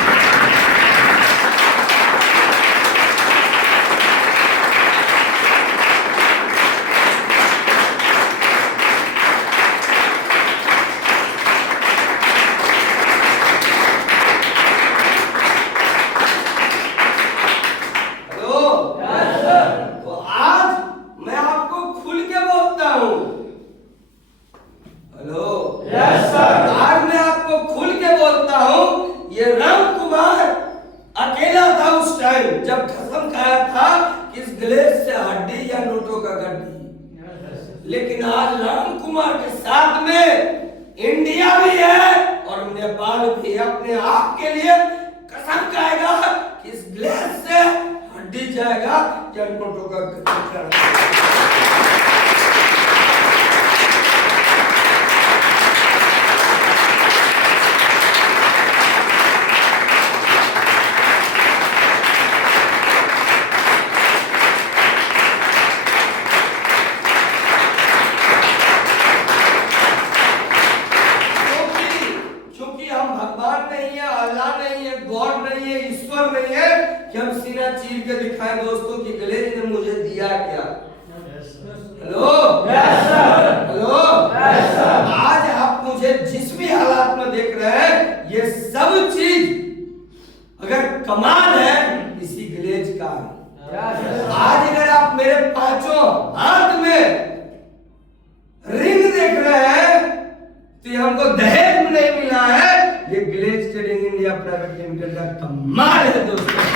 जब कसम खाया था कि इस ग्लेस से हड्डी या नोटों का गड्डी, लेकिन आज राम कुमार के साथ में इंडिया भी है और नेपाल भी अपने आप के लिए कसम खाएगा कि इस ग्लेस से हड्डी जाएगा या नोटों का गड्डी। कि हम सीना चीर के दिखाएं दोस्तों कि ग्लेज ने मुझे दिया क्या। Hello, yes sir. Hello, yes sir. आज आप मुझे जिस भी हालात में देख रहे हैं, ये सब चीज अगर कमाल है इसी ग्लेज का है। आज अगर आप मेरे 5 हाथ में रिंग देख रहे हैं तो ये हमको दहेज में नहीं मिला है, ये glaze trading India private limited का कमाल है दोस्तों।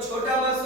छोटा मत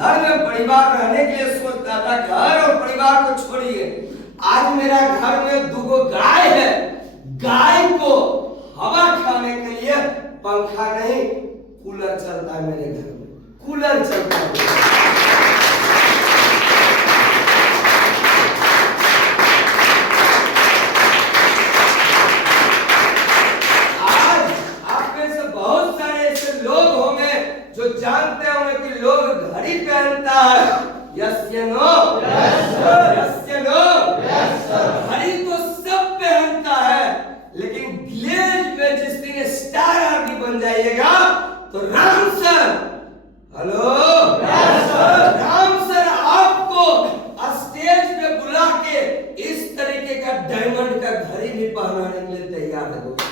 घर में परिवार रहने के लिए सोचता था। घर और परिवार को छोड़िए, आज मेरा घर में 2 गाय है। गाय को हवा खाने के लिए पंखा नहीं, कूलर चलता है। मेरे घर में कूलर चलता है। जो जानते होंगे कि लोग घड़ी पहनता है। यस या नो? Yes sir. यस या नो? Yes sir. घड़ी तो सब पहनता है, लेकिन ग्लेज में जिस दिन स्टार आदमी बन जाइएगा तो Ram sir, hello, yes sir, Ram sir आपको स्टेज पे बुला के इस तरीके का डायमंड का घड़ी भी पहनाने के लिए तैयार है दोस्तों।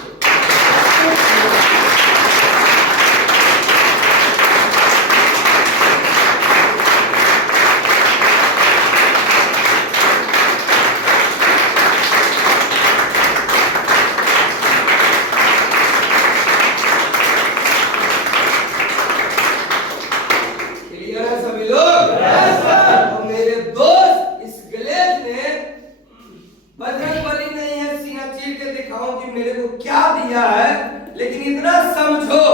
मेरे को क्या दिया है, लेकिन इतना समझो,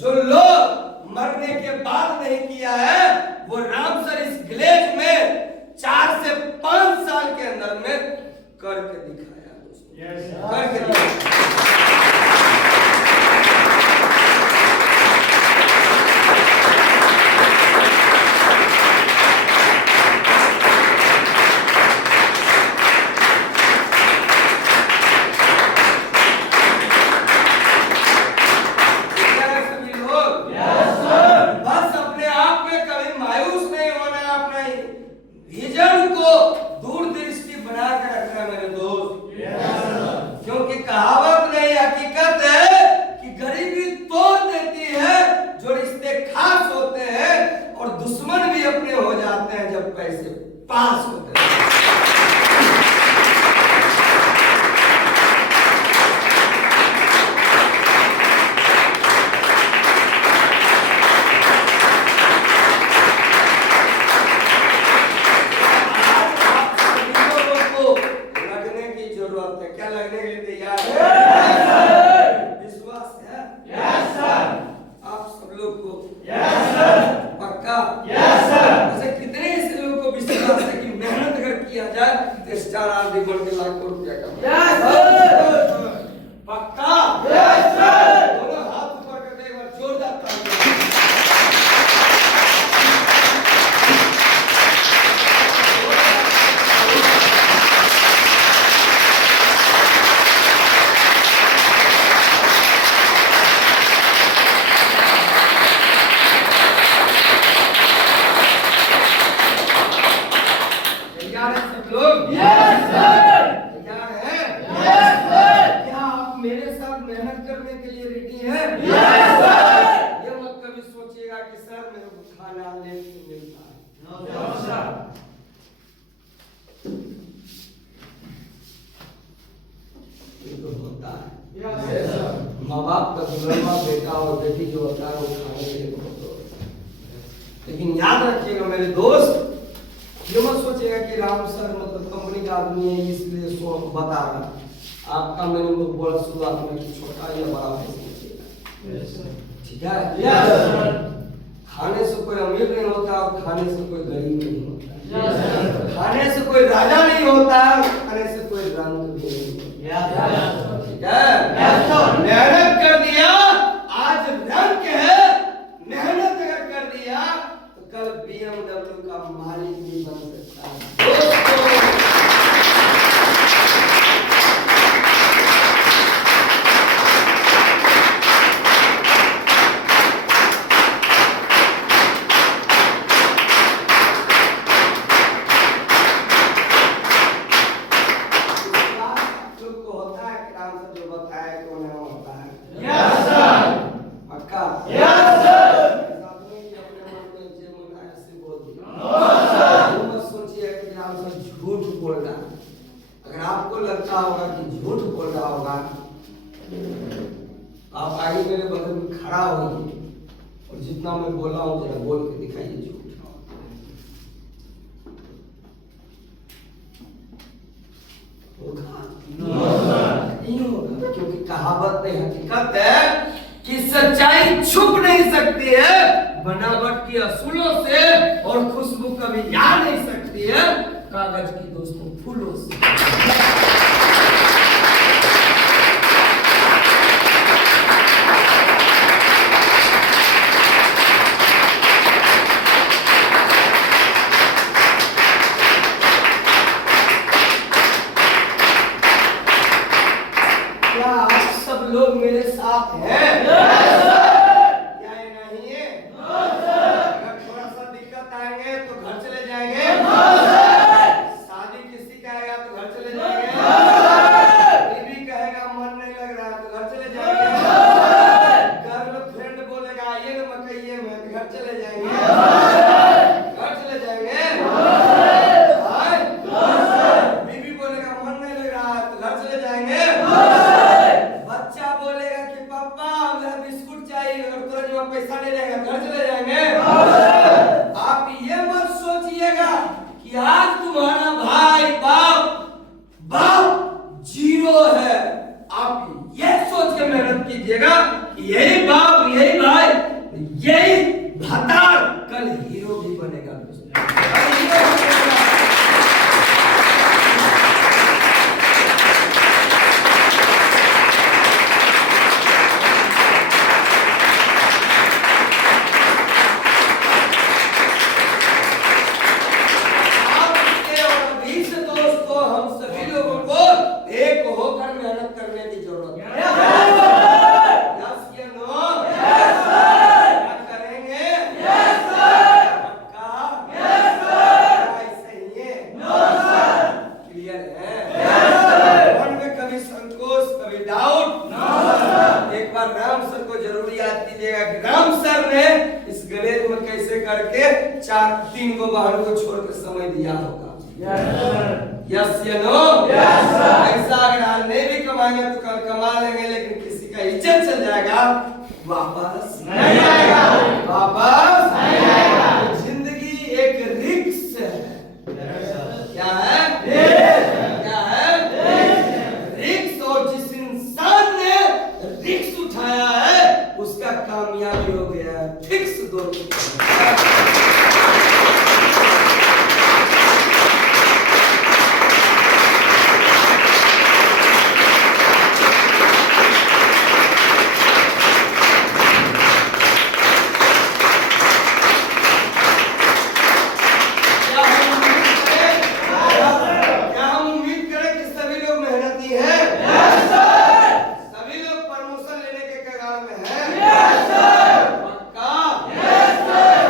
जो लोग मरने के बाद नहीं किया है वो राम सर इस ग्लेज में 4 से 5 साल के अंदर में करके दिखाया दोस्तों। करके दिखाया। क्योंकि कहावत नहीं, हकीकत है कि गरीबी तोड़ देती है जो रिश्ते खास होते हैं, और दुश्मन भी अपने हो जाते हैं जब पैसे पास होते हैं। क्या लगने के लिए तैयार है? विश्वास है? Yes sir. आप सब लोग को? Yes sir. पक्का? Yes sir. ऐसे कितने ऐसे लोगों को विश्वास है कि मेहनत अगर किया जाए तो स्टार आदमी बन के लाखों रुपया कमाए? Yes sir. पक्का? Yes sir. दोनों हाथ ऊपर करके एक बार जोरदार ताली। मेरे साथ मेहनत करने के लिए रेडी है? Yes sir. ये मत कभी सोचिएगा कि सर मेरे को खाना लेट मिलता है। No sir. ये तो होता है। Yes sir. माँ बाप का दुलारा बेटा और बेटी जो होता है वो खाने के लिए बहुत होता है, लेकिन याद रखिएगा मेरे दोस्त, ये मत सोचिएगा कि राम सर मतलब कंपनी का आदमी है इसलिए सो बता रहा। आपका मैंने बड़ा शुरुआत में छोटा या बड़ा है, ठीक है? खाने से कोई अमीर नहीं होता और खाने से कोई गरीब नहीं होता। खाने से कोई राजा नहीं होता, खाने से कोई रंग भी नहीं होता, ठीक है? मेहनत कर दिया, आज रंग है। मेहनत अगर कर दिया तो कल BMW का मालिक भी बन सकता है। अगर आपको लगता होगा कि झूठ बोल रहा होगा, आप आगे मेरे बगल में खड़ा होइए और जितना मैं बोला हूँ जरा बोल के दिखाइए झूठ। होगा? No sir. नहीं होगा, क्योंकि कहावत में हकीकत है कि सच्चाई छुप नहीं सकती है बनावट की असूलों से, और खुशबू कभी ला नहीं सकती है कागज की दोस्तों फूलों से। क्या आप सब लोग मेरे साथ हैं? क्या ये नहीं है? अगर थोड़ा सा दिक्कत आएंगे तो घर चले जाएंगे? शादी किसी का आएगा तो घर चले जाएंगे? बीवी कहेगा मन नहीं लग रहा है तो घर चले जाएंगे? गर्लफ्रेंड बोलेगा आइए ना मकइये में तो घर चले जाएंगे? घर चले जाएंगे? हाय? बीवी बोलेगा मन नहीं लग रहा है तो घर चले जाएंगे? बच्चा बोलेगा कि पापा मेरा बिस्कुट चाहिए और तुरंत में पैसा ले जाएगा घर चले जाएंगे? आप ये मत सोचिएगा कि आज तुम्हारा भाई बाप जीरो है। आप ये सोच के मेहनत कीजिएगा कि यही बाप यही भाई यही भतार कल हीरो भी बनेगा दोस्तों। कल हीरो बनेगा। आपके और अभी से दोस्तों हम सभी लोगों को एक होकर मेहनत करने की जरूरत है। यस या नो? क्या करेंगे? पक्का? ऐसे ही है? क्लियर है? मन में कभी संकोच कभी डाउट? एक बार राम सर को जरूर याद कीजिएगा कि राम सर ने इस गणित में कैसे करके 3 को बहन को छोड़कर समय दिया होगा। यस या नो? ऐसा अगर आज नहीं भी कमाएंगे तो कल कमा लेंगे, लेकिन किसी का इज्जत चल जाएगा वापस नहीं आएगा। वापस नहीं आएगा। जिंदगी एक रिक्स है। क्या है? क्या है? रिक्स। और जिस इंसान ने रिक्स उठाया है उसका कामयाबी हो गया है फिक्स दोनों। क्या हम उम्मीद करें कि सभी लोग मेहनती हैं? सभी लोग प्रमोशन लेने के कगार में हैं? पक्का?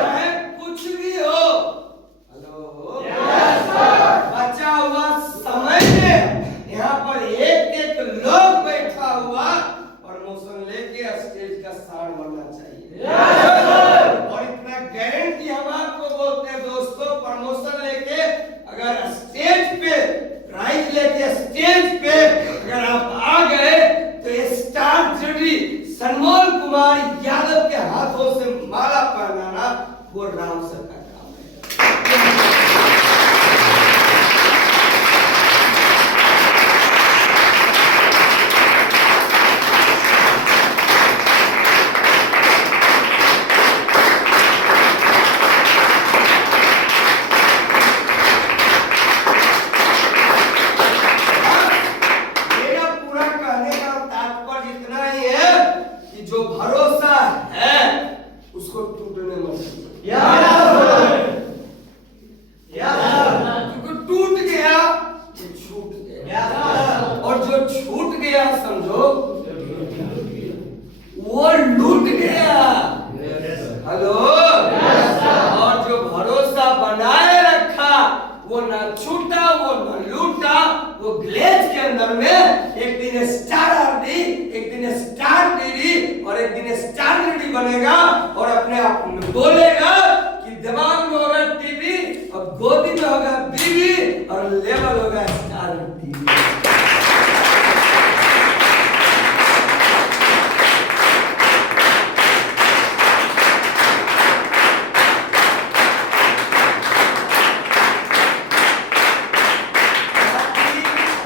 चाहे कुछ भी हो। हेलो? बचा हुआ समय में यहाँ पर एक लोग बैठा हुआ प्रमोशन लेके स्टेज का सार बनना चाहिए। और इतना गारंटी हम आपको बोलते हैं दोस्तों, प्रमोशन लेके अगर स्टेज पे प्राइज लेके स्टेज पे अगर आप आ गए तो स्टार जड़ी सनमोल कुमार यादव के हाथों से माला पहनाना वो राम सर का काम है। मेरा पूरा कहने का तात्पर्य इतना ही है कि जो भरोसा है उसको टूटने मत दीजिए। क्योंकि टूट गया तो छूट गया, और जो छूट गया समझो वो लूट गया। हेलो? और जो भरोसा बनाए रखा वो ना छूटा वो ना लूटा, वो ग्लेज के अंदर में एक दिन स्टार आरडी, एक दिन स्टार टीवी और एक दिन स्टार लेडी बनेगा और अपने आप में बोलेगा कि दिमाग में होगा टीवी और गोदी में होगा बीवी और लेवल होगा स्टार टीवी।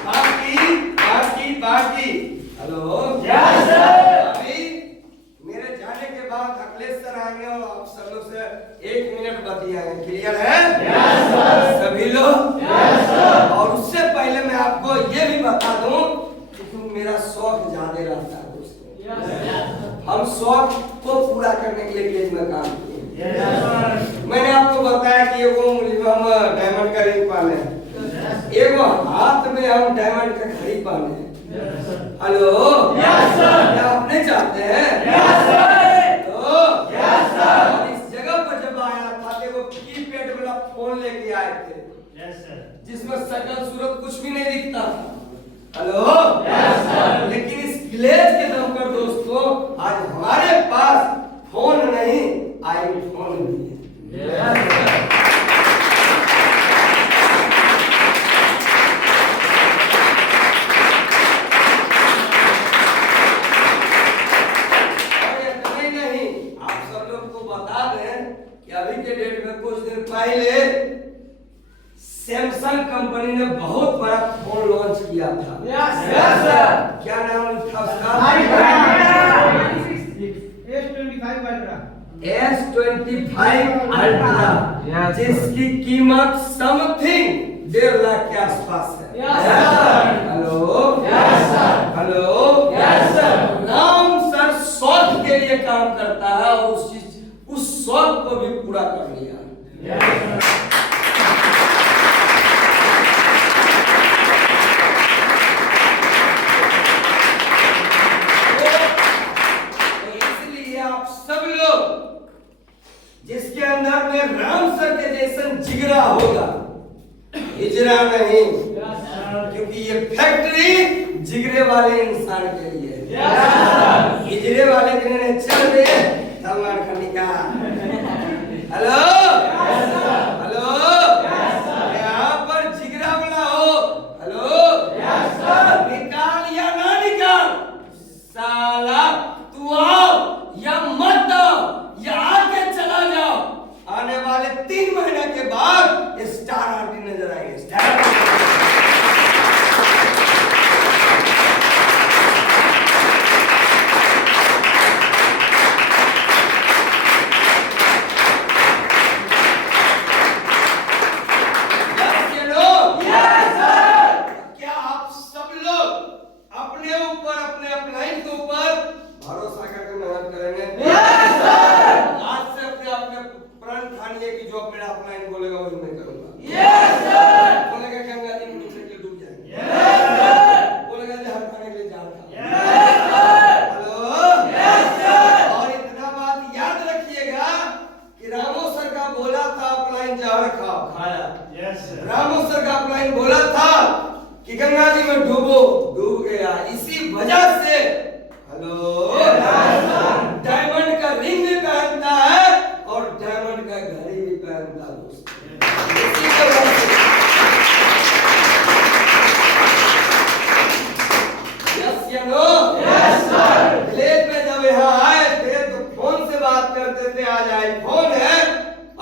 बाकी 1 मिनट बतियाएं, क्लियर है? Yes sir. सभी लोग? Yes sir. और उससे पहले मैं आपको ये भी बता दूं कि तुम मेरा शौक ज्यादा रहता है दोस्तों। हम शौक को पूरा करने के लिए केज में काम किए। Yes sir. मैंने आपको बताया कि एगो हम डायमंड का रिंग पाने हैं, एगो हाथ में हम डायमंड का घड़ी पाने हैं। हेलो? Yes sir. क्या आप नहीं चाहते हैं? Yes sir. तो यस सर। और इस जगह पर जब आया था तो वो कीपैड वाला फोन लेके आए थे, यस सर। जिसमें शकल सूरत कुछ भी नहीं दिखता था। हेलो? Yes sir. लेकिन इस ग्लेज के दम पर दोस्तों आज हमारे पास फोन नहीं, आईफोन भी है। Yes sir. और इतना ही नहीं, आप सब लोग को बता दें कि अभी के डेट में कुछ दिन पहले सैमसंग कंपनी ने बहुत बड़ा फोन लॉन्च किया था। Yes sir. क्या नाम था उसका? S25 अल्ट्रा, जिसकी कीमत समथिंग 1.5 लाख के आसपास है। Yes sir. Hello? Yes sir. Hello? Yes sir. Ram sir शौक के लिए काम करता है और उस शौक को भी पूरा कर लिया। Yes sir. तो इसलिए आप सब लोग जिसके अंदर में राम सर के जैसा जिगरा होगा, हिजरा नहीं, यस सर। क्योंकि ये फैक्ट्री जिगरे वाले इंसान के लिए है। Yes sir. हिजरे वाले दिन ने चल दे तलवार खनी का। Hello? Yes sir. Hello? Yes sir. यहाँ पर जिगरा वाला हो, हेलो? Yes sir. निकाल या ना निकाल, साला तू आओ या मत आओ या आके चला जाओ, आने वाले 3 महीने के बाद स्टार आर्टी नजर आएगी। Star yes sir. क्या आप सब लोग अपने ऊपर, अपने अपलाइन के ऊपर भरोसा करके मेहनत करेंगे? Yes sir. आज से अपने प्रण ठानिए कि जो मेरा अपलाइन बोलेगा वही मैं करूंगा। Yes sir. बोलेगा गंगा जी में डूबने के लिए डूब जाएंगे, यस सर। बोलेगा जहर खाने के लिए जान खा। Yes sir. Hello? Yes sir. और इतना बात याद रखिएगा कि रामो सर का बोला था अपलाइन जहर खाओ, खाया। Yes sir. रामो सर का अपलाइन बोला था कि गंगा जी में डूबो, डूब गया। इसी वजह से हेलो डायमंड का रिंग भी पहनता है और डायमंड का घड़ी भी पहनता है दोस्तों। इसी के वजह से यस या नो? Yes sir. प्लेट में जब यहाँ आए थे तो फोन से बात करते थे, आज आईफोन है।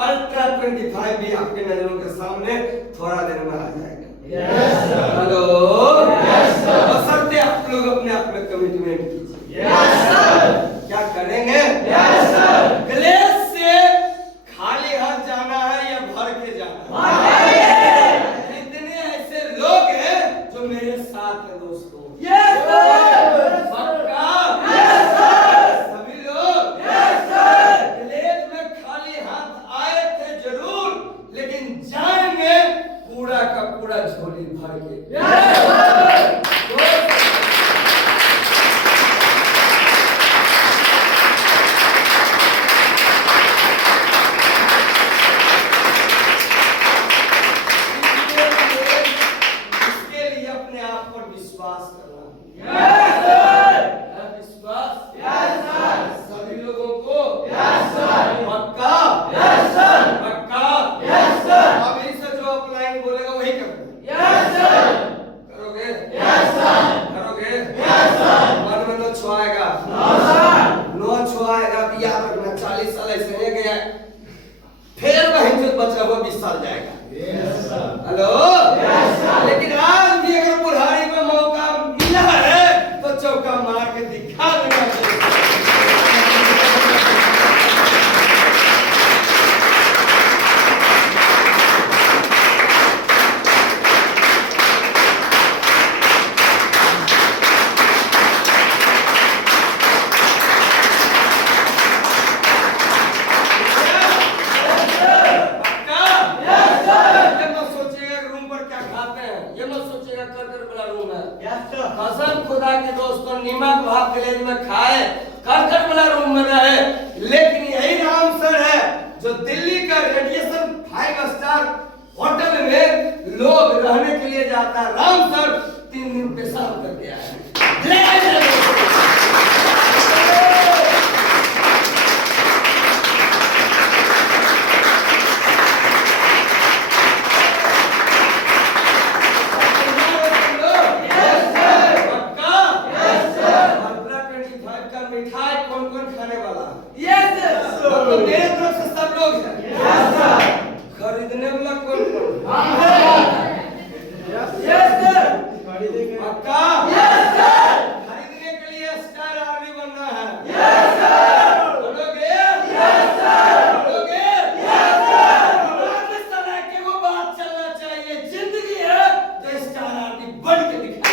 अल्ट्रा 25 भी आपके नजरों के सामने थोड़ा देर में आ जाएगा। Yes sir. Hello? Yes sir. बशर्ते आप लोग अपने आप में कमिटमेंट कीजिए। Yes sir. क्या करेंगे? Yes sir. ग्लेस से खाली हाथ जाना है या भर के जाना है? कितने ऐसे लोग हैं जो मेरे साथ हैं दोस्तों? Yes sir. पक्का? Yes sir. सभी लोग? Yes sir. ग्लेस में खाली हाथ आए थे जरूर, लेकिन जाएंगे पूरा का पूरा झोली भर के। Yes sir. इसके लिए अपने आप पर विश्वास करना। Yes sir. विश्वास? Yes sir. सभी लोगों को? Yes sir. पक्का? Yes sir. पक्का? Yes sir. अभी से जो अपलाइन बोलेगा वही करोगे? Yes sir. करोगे? Yes sir. करोगे? Yes sir. मन में नो छुआएगा, नो छुआएगा तो याद रखना 40 साल ऐसे ही गया, फिर वहीं से बचा हुआ 20 साल जाएगा। Yes sir. Hello? Yes sir. लेकिन आज भी अगर बुढ़ारी में मौका मिला है तो चौका मार के दिखा देना चाहिए। कसम खुदा के दोस्तों, नीमक भाप कलेज में खाए, करकट वाला रूम में रहे, लेकिन यही राम सर है जो दिल्ली का रेडिएशन 5 स्टार होटल में लोग रहने के लिए जाता है। राम सर 3 दिन पेशाब करके आए। मिठाई कौन कौन खाने वाला? Yes sir. तो मेरे तरफ से सब लोग हैं। Yes sir. खरीदने वाला कौन कौन? Yes sir. पक्का? Yes sir. खरीदने के लिए स्टार आर्मी बनना है। Yes sir. बोलोगे? Yes sir. बोलोगे? Yes sir. हमारे समय के वो बात चलना चाहिए, जिंदगी है तो स्टार आर्मी बन के दिखाए।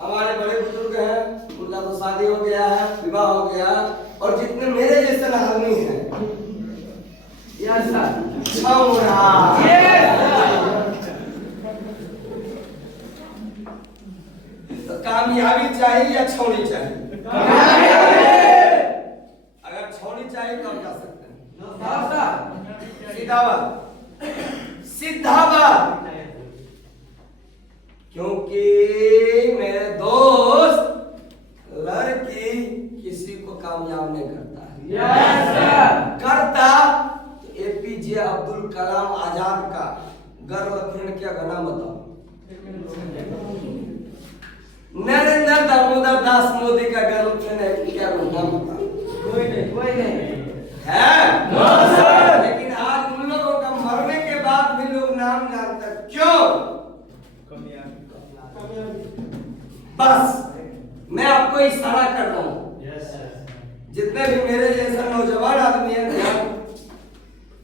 हमारे बड़े बुजुर्ग हैं, उनका तो शादी हो गया है, विवाह हो गया, और जितने मेरे जैसे आदमी हैं, यस सर, छौरा, तो कामयाबी चाहिए या छौरी चाहिए? अगर छौरी चाहिए तो हम जा सकते हैं। सीधा बात, सीधा बात, क्योंकि मेरे दोस्त लड़की किसी को कामयाब नहीं करता है। Yes sir. करता तो एपीजे अब्दुल कलाम आजाद का गर्लफ्रेंड क्या गाना बताओ? नरेंद्र दामोदर दास मोदी का गर्लफ्रेंड है क्या गाना बताओ? कोई नहीं है। No sir. लेकिन आज उन लोगों का मरने के बाद भी लोग नाम जानते, क्यों? बस मैं आपको इशारा कर रहा हूँ। जितने भी मेरे जैसा नौजवान आदमी है,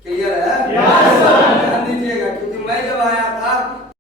क्लियर है?